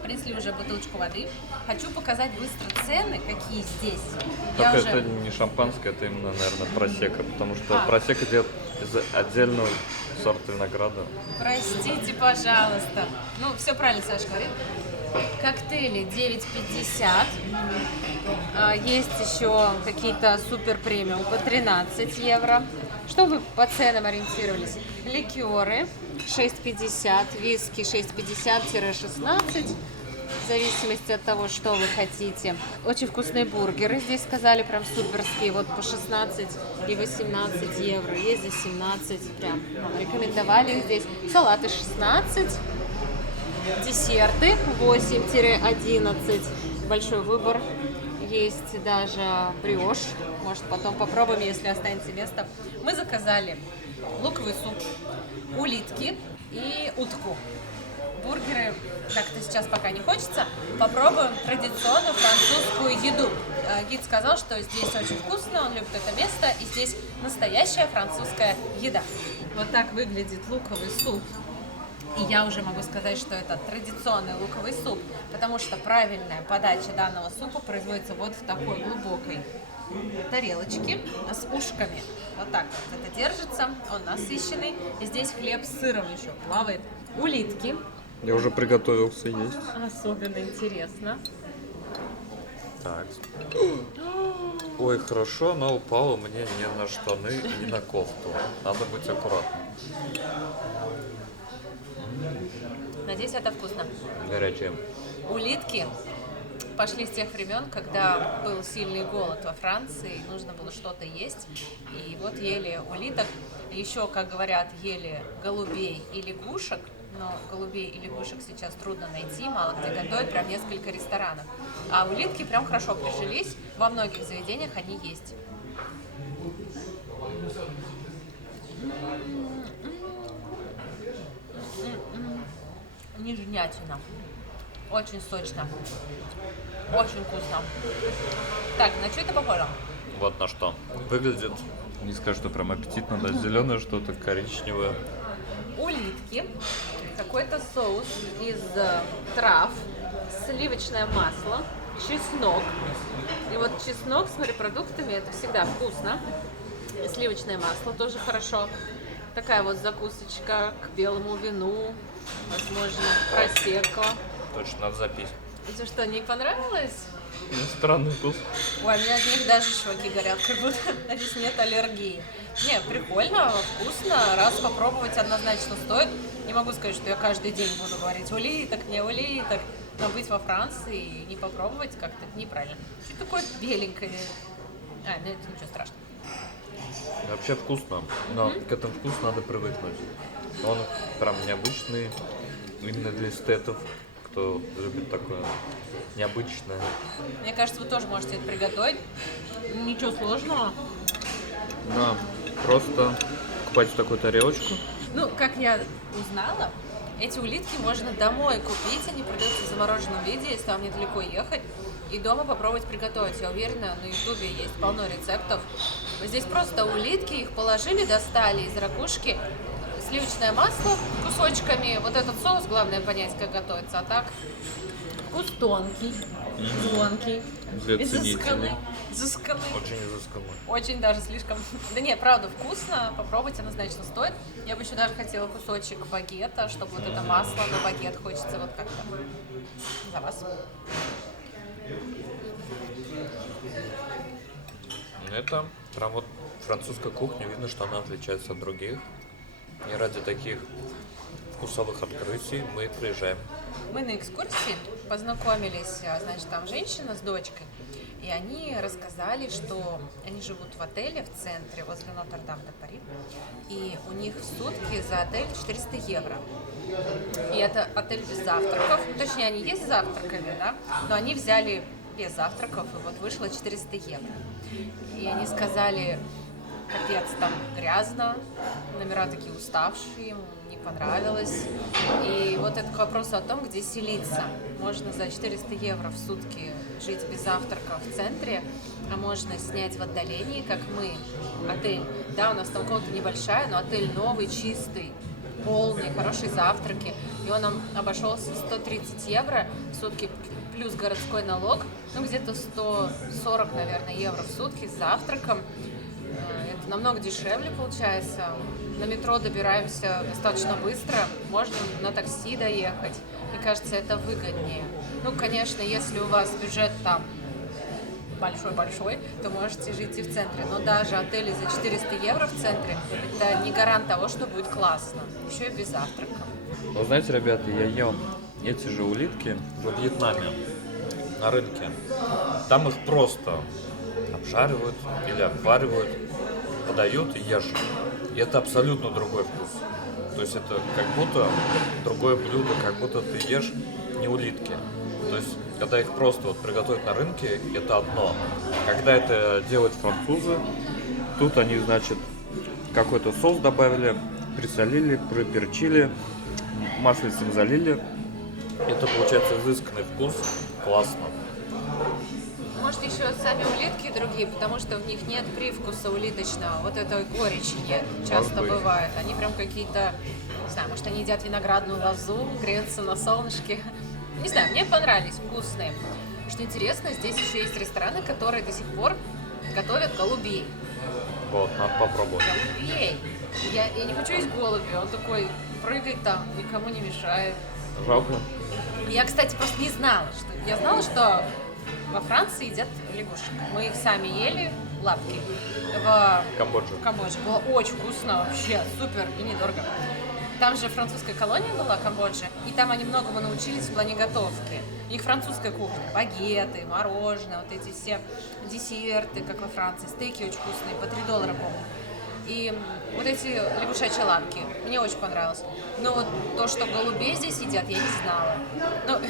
Принесли уже бутылочку воды. Хочу показать быстро цены, какие здесь. Только Я это уже... не шампанское, это именно, наверное, просека, потому что А. просека идет из отдельного сорта винограда. Простите, пожалуйста. Ну, все правильно Саша говорит. Коктейли 9,50. Есть еще какие-то супер премиум по 13 евро. Что вы по ценам ориентировались? Ликеры 6,50, виски 6,50-16. В зависимости от того, что вы хотите. Очень вкусные бургеры. Здесь сказали прям суперские. Вот по 16 и 18 евро. Есть здесь 17. Прям рекомендовали их здесь. Салаты 16. Десерты 8-11. Большой выбор. Есть даже бриош. Может, потом попробуем, если останется место. Мы заказали луковый суп, улитки и утку. Бургеры как-то сейчас пока не хочется. Попробуем традиционную французскую еду. Гид сказал, что здесь очень вкусно, он любит это место, и здесь настоящая французская еда. Вот так выглядит луковый суп И я уже могу сказать, что это традиционный луковый суп, потому что правильная подача данного супа производится вот в такой глубокой тарелочке с ушками. Вот так вот это держится, он насыщенный. И здесь хлеб с сыром еще плавает. Улитки. Я уже приготовился есть. Особенно интересно. Так. Ой, хорошо, она упала мне не на штаны, не на кофту. Надо быть аккуратным. Надеюсь, это вкусно. Горячее. Улитки пошли с тех времен, когда был сильный голод во Франции, и нужно было что-то есть. И вот ели улиток. Еще, как говорят, ели голубей и лягушек. Но голубей и лягушек сейчас трудно найти, мало где готовят, прям несколько ресторанов. А улитки прям хорошо прижились, во многих заведениях они есть. Нежнятина. Очень сочно. Очень вкусно. Так, на что это похоже? Вот на что. Выглядит, не скажу, что прям аппетитно, да, зеленое что-то, коричневое. Улитки, какой-то соус из трав, сливочное масло, чеснок. И вот чеснок с морепродуктами это всегда вкусно. И сливочное масло тоже хорошо. Такая вот закусочка к белому вину, возможно, просекко. Точно, надо запить. Это что, не понравилось? Странный вкус. Ой, у меня от них даже шваки горят, как будто здесь нет аллергии. Не, прикольно, вкусно, раз попробовать однозначно стоит. Не могу сказать, что я каждый день буду говорить улиток, не улиток, но быть во Франции и не попробовать как-то неправильно. Что такое беленькое? Ну это ничего страшного. Вообще вкусно, но к этому вкусу надо привыкнуть. Он прям необычный, именно для эстетов, кто любит такое необычное. Мне кажется, вы тоже можете это приготовить. Ничего сложного. Да, просто покупайте такую тарелочку. Ну, как я узнала, эти улитки можно домой купить, они продаются в замороженном виде, если вам недалеко ехать, и дома попробовать приготовить. Я уверена, на ютубе есть полно рецептов. Здесь просто улитки, их положили, достали из ракушки, сливочное масло кусочками, вот этот соус, главное понять, как готовится, а так вкус тонкий, звонкий, изысканный. Очень изысканный. Очень даже слишком. Да нет, правда, вкусно. Попробовать однозначно стоит. Я бы еще даже хотела кусочек багета, чтобы вот это масло на багет хочется вот как-то. За вас. Это прям вот французская кухня, видно, что она отличается от других. И ради таких вкусовых открытий мы приезжаем. Мы на экскурсии познакомились, значит, там женщина с дочкой, и они рассказали, что они живут в отеле в центре, возле Нотр-Дам-де-Пари, и у них в сутки за отель 400 евро. И это отель без завтраков, точнее, они есть с завтраками, да, но они взяли без завтраков, и вот вышло 400 евро. И они сказали, капец, там грязно, номера такие уставшие, им не понравилось. И вот это к вопросу о том, где селиться. Можно за 400 евро в сутки жить без завтрака в центре, а можно снять в отдалении, как мы, отель. Да, у нас там комната небольшая, но отель новый, чистый, полный, хорошие завтраки. И он нам обошелся 130 евро в сутки плюс городской налог, ну где-то 140, наверное, евро в сутки с завтраком. Это намного дешевле получается. На метро добираемся достаточно быстро, можно на такси доехать. Мне кажется, это выгоднее. Ну, конечно, если у вас бюджет там большой-большой, то можете жить и в центре. Но даже отели за 400 евро в центре – это не гарант того, что будет классно. Еще и без завтрака. Вы знаете, ребята, я ел эти же улитки во Вьетнаме на рынке. Там их просто обжаривают или обваривают, подают и ешь. И это абсолютно другой вкус. То есть это как будто другое блюдо, как будто ты ешь не улитки. То есть когда их просто вот приготовят на рынке, это одно. Когда это делают французы, тут они, значит, какой-то соус добавили, присолили, проперчили, маслицем залили. Это получается изысканный вкус, классно. может, еще сами улитки другие, потому что в них нет привкуса улиточного, вот этой горечи нет, часто быть. бывает. Они прям какие-то, не знаю, может, они едят виноградную лозу, греются на солнышке. Не знаю, мне понравились, вкусные. Что интересно, здесь еще есть рестораны, которые до сих пор готовят голубей. Вот, надо попробовать. Голубей! Я не хочу есть голубя, он такой прыгает там, никому не мешает. Жалко. Я, кстати, просто не знала, что... Я знала, что во Франции едят лягушек. Мы их сами ели, лапки, в Камбоджа. Камбодже. Было очень вкусно, вообще супер и недорого. Там же французская колония была, Камбоджа, и там они многому научились в плане готовки. У них французская кухня, багеты, мороженое, вот эти все десерты, как во Франции, стейки очень вкусные, по $3, по-моему. И вот эти лягушачьи лапки, мне очень понравилось. Но вот то, что голубей здесь едят, я не знала. Ну,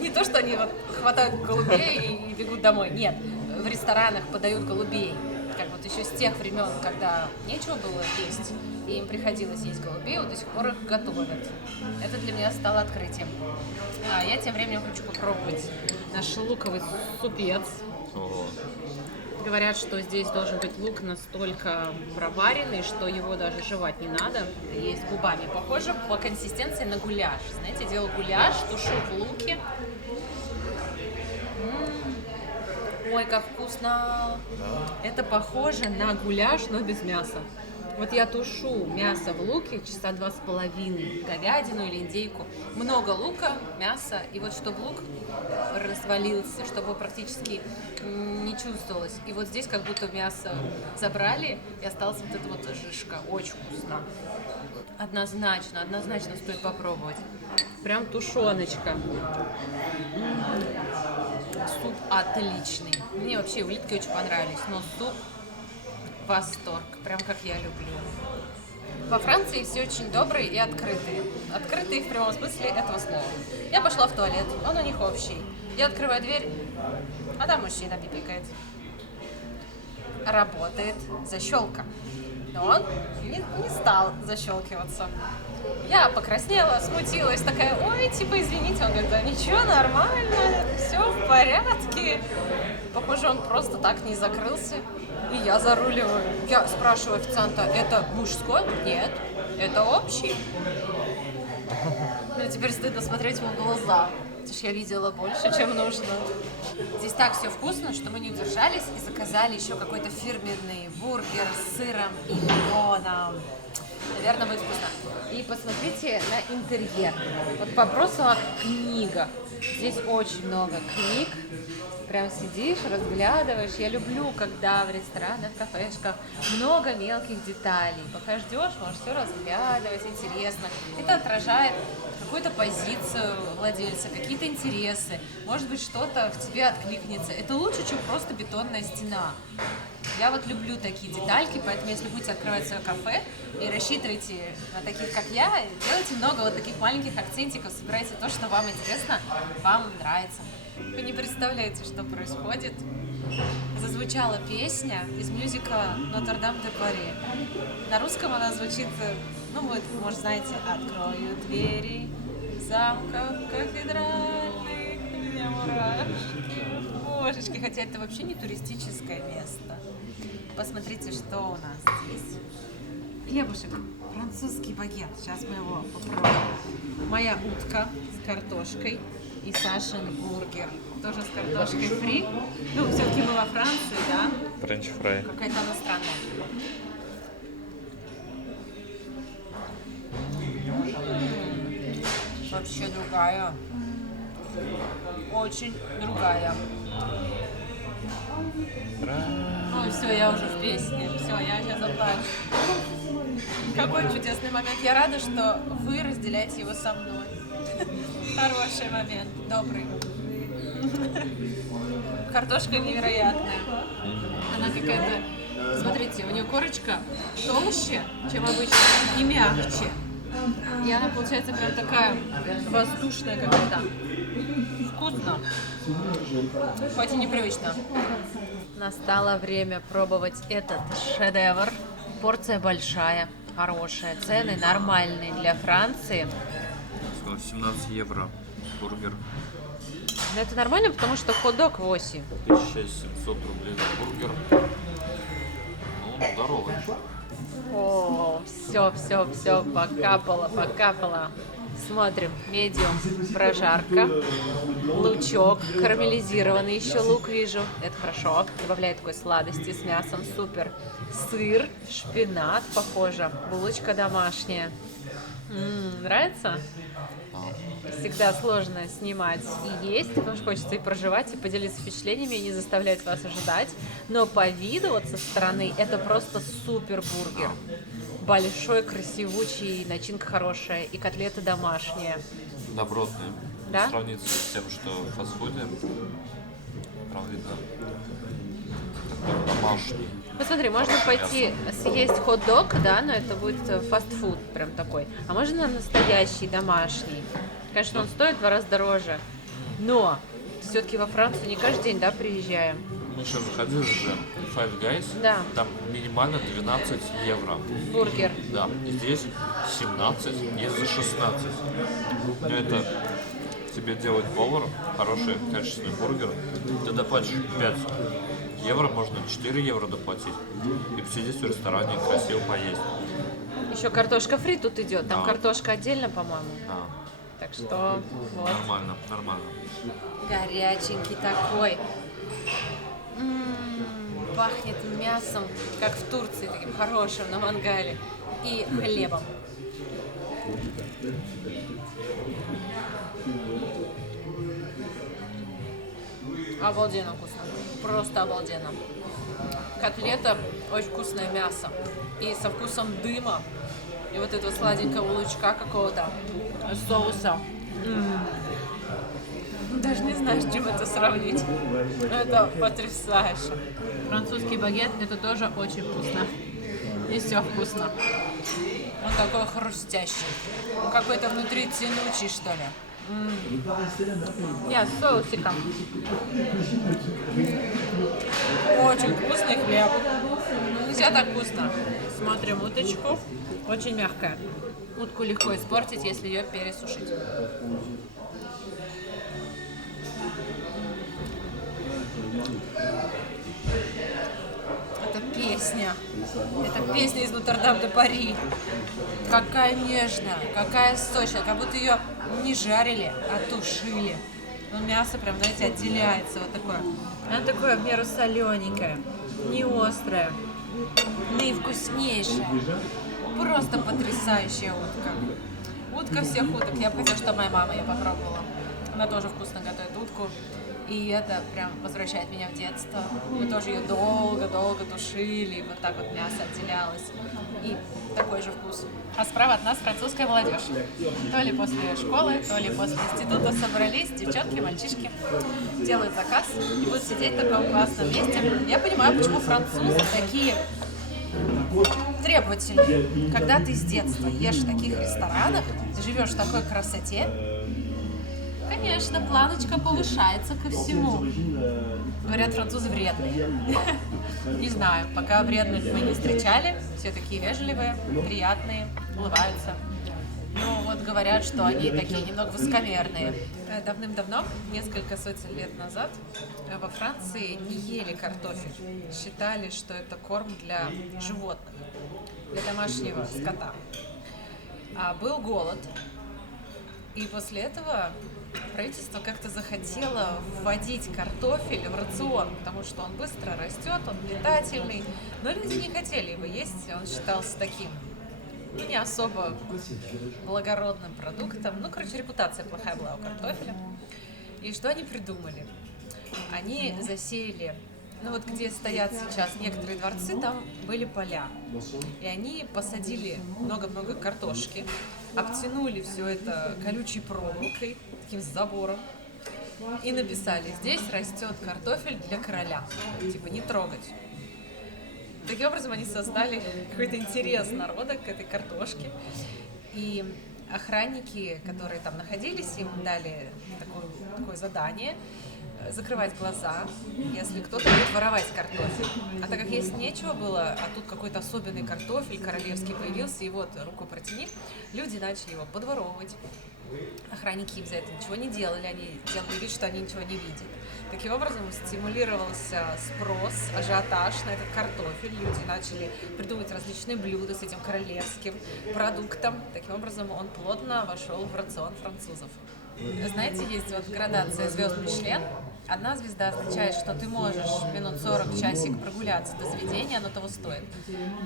не то, что они вот хватают голубей и бегут домой, нет. В ресторанах подают голубей, как вот еще с тех времен, когда нечего было есть, и им приходилось есть голубей, вот до сих пор их готовят. Это для меня стало открытием. А я тем временем хочу попробовать наш луковый супец. Говорят, что здесь должен быть лук настолько проваренный, что его даже жевать не надо. Есть губами. Похоже по консистенции на гуляш. Знаете, я делаю гуляш, тушу в луке. Ой, как вкусно! Это похоже на гуляш, но без мяса. Вот я тушу мясо в луке часа 2,5, говядину или индейку. Много лука, мяса, и вот чтобы лук развалился, чтобы практически не чувствовалось. И вот здесь как будто мясо забрали, и осталась вот эта вот жишка. Очень вкусно. Однозначно стоит попробовать. Прям тушеночка. Суп отличный. Мне вообще улитки очень понравились, но суп восторг, прям как я люблю. Во Франции все очень добрые и открытые. Открытые в прямом смысле этого слова. Я пошла в туалет, он у них общий. Я открываю дверь, а там мужчина пипикает. Работает защелка. Но он не стал защелкиваться. Я покраснела, смутилась, такая, ой, типа, извините. Он говорит, да ничего, нормально, все в порядке. Похоже, он просто так не закрылся. И я заруливаю. Я спрашиваю официанта, это мужской? Нет, это общий. Мне теперь стыдно смотреть ему в глаза, потому что я видела больше, чем нужно. Здесь так все вкусно, что мы не удержались и заказали еще какой-то фирменный бургер с сыром и беконом. Наверное, будет вкусно. И посмотрите на интерьер. Вот по вопросу о книгах. Здесь очень много книг. Прям сидишь, разглядываешь. Я люблю, когда в ресторанах, в кафешках много мелких деталей. Пока ждешь, можешь все разглядывать, интересно. Это отражает какую-то позицию владельца, какие-то интересы. Может быть, что-то в тебе откликнется. Это лучше, чем просто бетонная стена. Я вот люблю такие детальки, поэтому если будете открывать свое кафе и рассчитываете на таких, как я, делайте много вот таких маленьких акцентиков, собирайте то, что вам интересно, вам нравится. Вы не представляете, что происходит. Зазвучала песня из мюзикла «Нотр-Дам-де-Пари». На русском она звучит, ну вы, может, знаете, «Открою двери замков кафедральных, у меня мурашки, божечки». Хотя это вообще не туристическое место. Посмотрите, что у нас здесь. Хлебушек, французский багет. Сейчас мы его попробуем. Моя утка с картошкой. И Сашин бургер. Тоже с картошкой фри. Ну, все-таки мы во Франции, да? Френч-фрай. Какая-то она странная. Вообще другая. Очень другая. Ой, все, я уже в песне. Все, я сейчас заплачу. Какой чудесный момент. Я рада, что вы разделяете его со мной. Хороший момент, добрый. Картошка невероятная. Она какая-то... Смотрите, у нее корочка толще, чем обычно, и мягче. И она получается прям такая воздушная какая-то. Вкусно. Хоть и непривычно. Настало время пробовать этот шедевр. Порция большая, хорошая. Цены нормальные для Франции. 17 евро бургер. Но это нормально, потому что хот-дог 8. 1700 рублей за бургер. Ну, он здоровый. О, все, покапало. Смотрим, медиум, прожарка, лучок, карамелизированный еще лук вижу, это хорошо, добавляет такой сладости с мясом, супер. Сыр, шпинат, похоже, булочка домашняя. Нравится? Всегда сложно снимать и есть, потому что хочется и проживать, и поделиться впечатлениями, и не заставлять вас ожидать. Но по виду вот со стороны это просто супер бургер. Большой, красивучий, начинка хорошая, и котлеты домашние. Добротные. Да? Сравниться с тем, что в фастфуде, прям видно, такой домашний. Посмотри, можно Хорошее пойти съесть хот-дог, да, но это будет фастфуд прям такой. А можно настоящий, домашний. Конечно, он стоит в 2 раза дороже, но все-таки во Францию не каждый день, да, приезжаем. Мы еще заходили же в Five Guys, Да. там минимально 12 евро. Бургер. Да, и здесь 17, есть за 16. Но это тебе делает повар, хороший качественный бургер. Ты доплатишь 5 евро, можно 4 евро доплатить. И посидеть в ресторане, красиво поесть. Еще картошка фри тут идет, там Да. картошка отдельно, по-моему. Да, Так что вот. нормально. Горяченький такой. Пахнет мясом, как в Турции, таким хорошим на мангале. И хлебом. Обалденно вкусно. Просто обалденно. Котлета, очень вкусное мясо. И со вкусом дыма. И вот этого сладенького лучка какого-то. Соуса. Даже не знаю, с чем это сравнить. Это потрясающе. Французский багет это тоже очень вкусно. И все вкусно. Он такой хрустящий. Он какой-то внутри тянучий, что ли. Нет, с соусиком. Очень вкусный хлеб. Все так вкусно. Смотрим уточку. Очень мягкая. Утку легко испортить, если ее пересушить. Это песня. Это песня из Нотр-Дам-де-Пари. Какая нежная, какая сочная. Как будто ее не жарили, а тушили. Но мясо прям, знаете, отделяется вот такое. Оно такое в меру солененькое, не острое, наивкуснейшее. Просто потрясающая утка. Утка всех уток. Я бы хотела, чтобы моя мама ее попробовала. Она тоже вкусно готовит утку. И это прям возвращает меня в детство. Мы тоже ее долго-долго тушили. Вот так вот мясо отделялось. И такой же вкус. А справа от нас французская молодежь. То ли после школы, то ли после института собрались девчонки, мальчишки, делают заказ и будут сидеть в таком классном месте. Я понимаю, почему французы такие требовательные. Когда ты с детства ешь в таких ресторанах, живешь в такой красоте, конечно, планочка повышается ко всему. Говорят, французы вредные. Не знаю, пока вредных мы не встречали. Все такие вежливые, приятные, улыбаются. Ну вот говорят, что они такие немного высокомерные. Давным-давно, несколько сотен лет назад, во Франции не ели картофель. Считали, что это корм для животных, для домашнего скота. А был голод. И после этого правительство как-то захотело вводить картофель в рацион, потому что он быстро растет, он питательный. Но люди не хотели его есть, он считался таким, ну, не особо благородным продуктом. Ну, короче, репутация плохая была у картофеля. И что они придумали? Они засеяли, ну вот где стоят сейчас некоторые дворцы, там были поля. И они посадили много-много картошки, обтянули все это колючей проволокой, таким забором, и написали: здесь растет картофель для короля. Типа не трогать. Таким образом они создали какой-то интерес народа к этой картошке. И охранники, которые там находились, им дали такое задание закрывать глаза, если кто-то будет воровать картофель. А так как есть нечего было, а тут какой-то особенный картофель королевский появился, и вот руку протяни, люди начали его подворовывать. Охранники им за это ничего не делали, они делали вид, что они ничего не видят. Таким образом стимулировался спрос, ажиотаж на этот картофель. Люди начали придумывать различные блюда с этим королевским продуктом. Таким образом он плотно вошел в рацион французов. Знаете, есть вот градация звезд Мишлен. Одна звезда означает, что ты можешь минут 40, часик прогуляться до заведения, оно того стоит.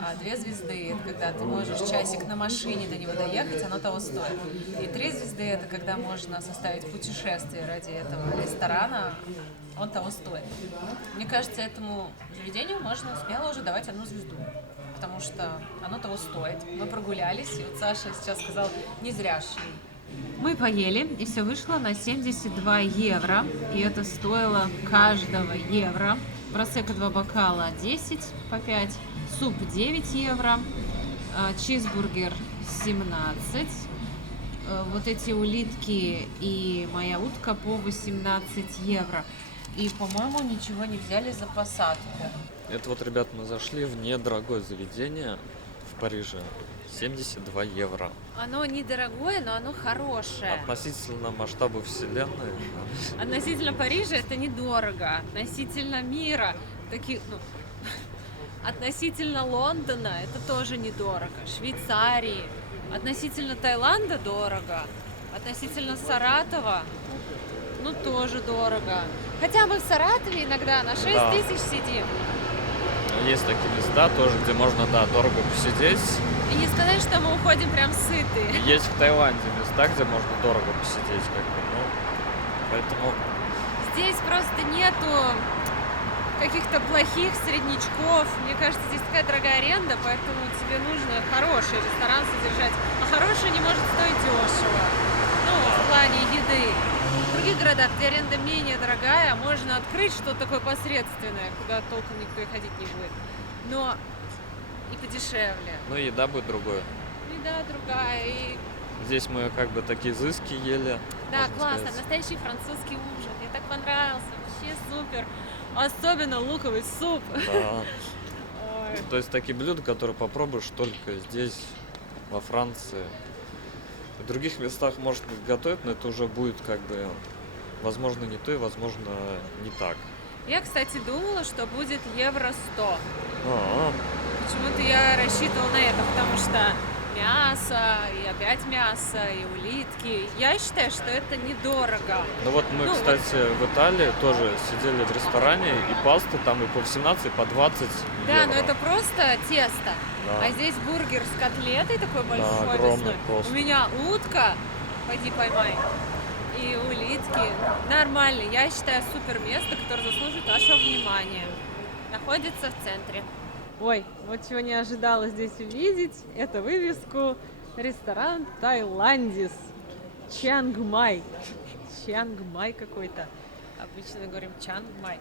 А 2 звезды — это когда ты можешь часик на машине до него доехать, оно того стоит. И 3 звезды — это когда можно составить путешествие ради этого ресторана, он того стоит. Мне кажется, этому заведению можно смело уже давать 1 звезду, потому что оно того стоит. Мы прогулялись, и вот Саша сейчас сказал, не зря шли. Мы поели, и все вышло на 72 евро, и это стоило каждого евро. Просекко 2 бокала 10 по 5, суп 9 евро, чизбургер 17, вот эти улитки и моя утка по 18 евро. И, по-моему, ничего не взяли за посадку. Это вот, ребят, мы зашли в недорогое заведение в Париже. 72 евро. Оно недорогое, но оно хорошее. Относительно масштаба вселенной. Относительно Парижа это недорого. Относительно мира, относительно Лондона это тоже недорого. Швейцарии. Относительно Таиланда дорого. Относительно Саратова, тоже дорого. Хотя мы в Саратове иногда на 6 тысяч сидим. Есть такие места тоже, где можно, дорого посидеть. И не сказать, что мы уходим прям сытые. Есть в Таиланде места, где можно дорого посидеть, поэтому... Здесь просто нету каких-то плохих среднячков. Мне кажется, здесь такая дорогая аренда, поэтому тебе нужно хороший ресторан содержать. А хороший не может стоить дешево. В плане еды. В других городах, где аренда менее дорогая, можно открыть что-то такое посредственное, куда толком никто и ходить не будет. Но и подешевле. Еда будет другой. Еда другая. И... Здесь мы такие изыски ели. Да, классно. Сказать. Настоящий французский ужин. Мне так понравился. Вообще супер. Особенно луковый суп. Да. То есть такие блюда, которые попробуешь только здесь, во Франции. В других местах можно готовить, но это уже будет возможно не то и возможно не так. Я, кстати, думала, что будет евро 100. А-а-а. Почему-то я рассчитывала на это, потому что мясо, и опять мясо, и улитки. Я считаю, что это недорого. Мы, кстати, в Италии тоже сидели в ресторане, и пасты там и по 18, и по 20 евро. Да, но это просто тесто. Да. А здесь бургер с котлетой такой большой, да, огромный просто. У меня утка, пойди поймай, и улитки. Нормально. Я считаю, супер место, которое заслуживает вашего внимания. Находится в центре. Ой, вот чего не ожидала здесь увидеть, это вывеску ресторан Таиландис. Чангмай. Чангмай какой-то. Обычно говорим Чангмай.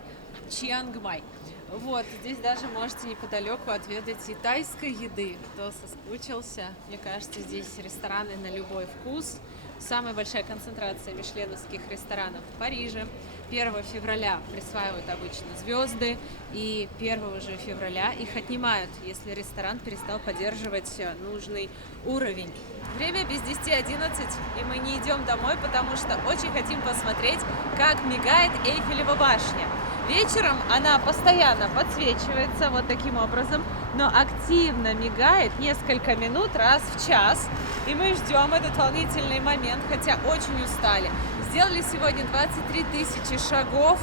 Чангмай. Вот, здесь даже можете неподалеку отведать и тайской еды. Кто соскучился, мне кажется, здесь рестораны на любой вкус. Самая большая концентрация мишленовских ресторанов в Париже. 1 февраля присваивают обычно звезды, и 1 же февраля их отнимают, если ресторан перестал поддерживать нужный уровень. Время без 10:11, и мы не идем домой, потому что очень хотим посмотреть, как мигает Эйфелева башня. Вечером она постоянно подсвечивается вот таким образом, но активно мигает несколько минут раз в час. И мы ждем этот волнительный момент, хотя очень устали. Сделали сегодня 23 000 шагов.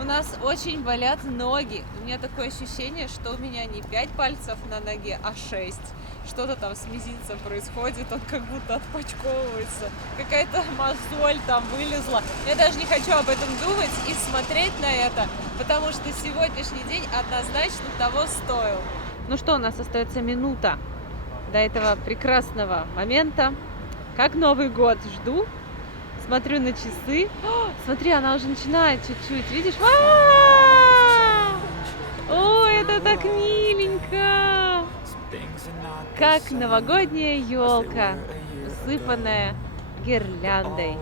У нас очень болят ноги. У меня такое ощущение, что у меня не 5 пальцев на ноге, а 6. Что-то там с мизинцем происходит, он как будто отпочковывается. Какая-то мозоль там вылезла. Я даже не хочу об этом думать и смотреть на это, потому что сегодняшний день однозначно того стоил. Ну что, у нас остается минута до этого прекрасного момента. Как Новый год жду. Смотрю на часы. О, смотри, она уже начинает чуть-чуть. Видишь? Ой, это так миленько. Как новогодняя елка, усыпанная гирляндой.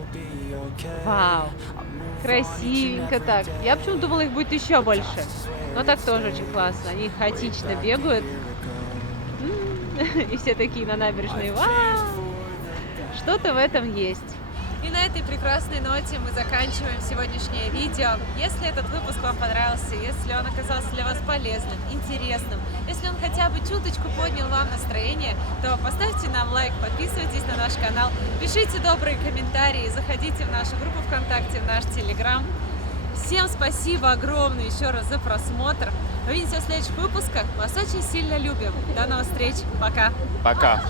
Вау. Красивенько так. Я почему-то думала, их будет еще больше. Но так тоже очень классно. Они хаотично бегают. И все такие на набережной. Вау! Что-то в этом есть. И на этой прекрасной ноте мы заканчиваем сегодняшнее видео. Если этот выпуск вам понравился, если он оказался для вас полезным, интересным, если он хотя бы чуточку поднял вам настроение, то поставьте нам лайк, подписывайтесь на наш канал, пишите добрые комментарии, заходите в нашу группу ВКонтакте, в наш Телеграм. Всем спасибо огромное еще раз за просмотр. Увидимся в следующих выпусках. Вас очень сильно любим. До новых встреч. Пока. Пока.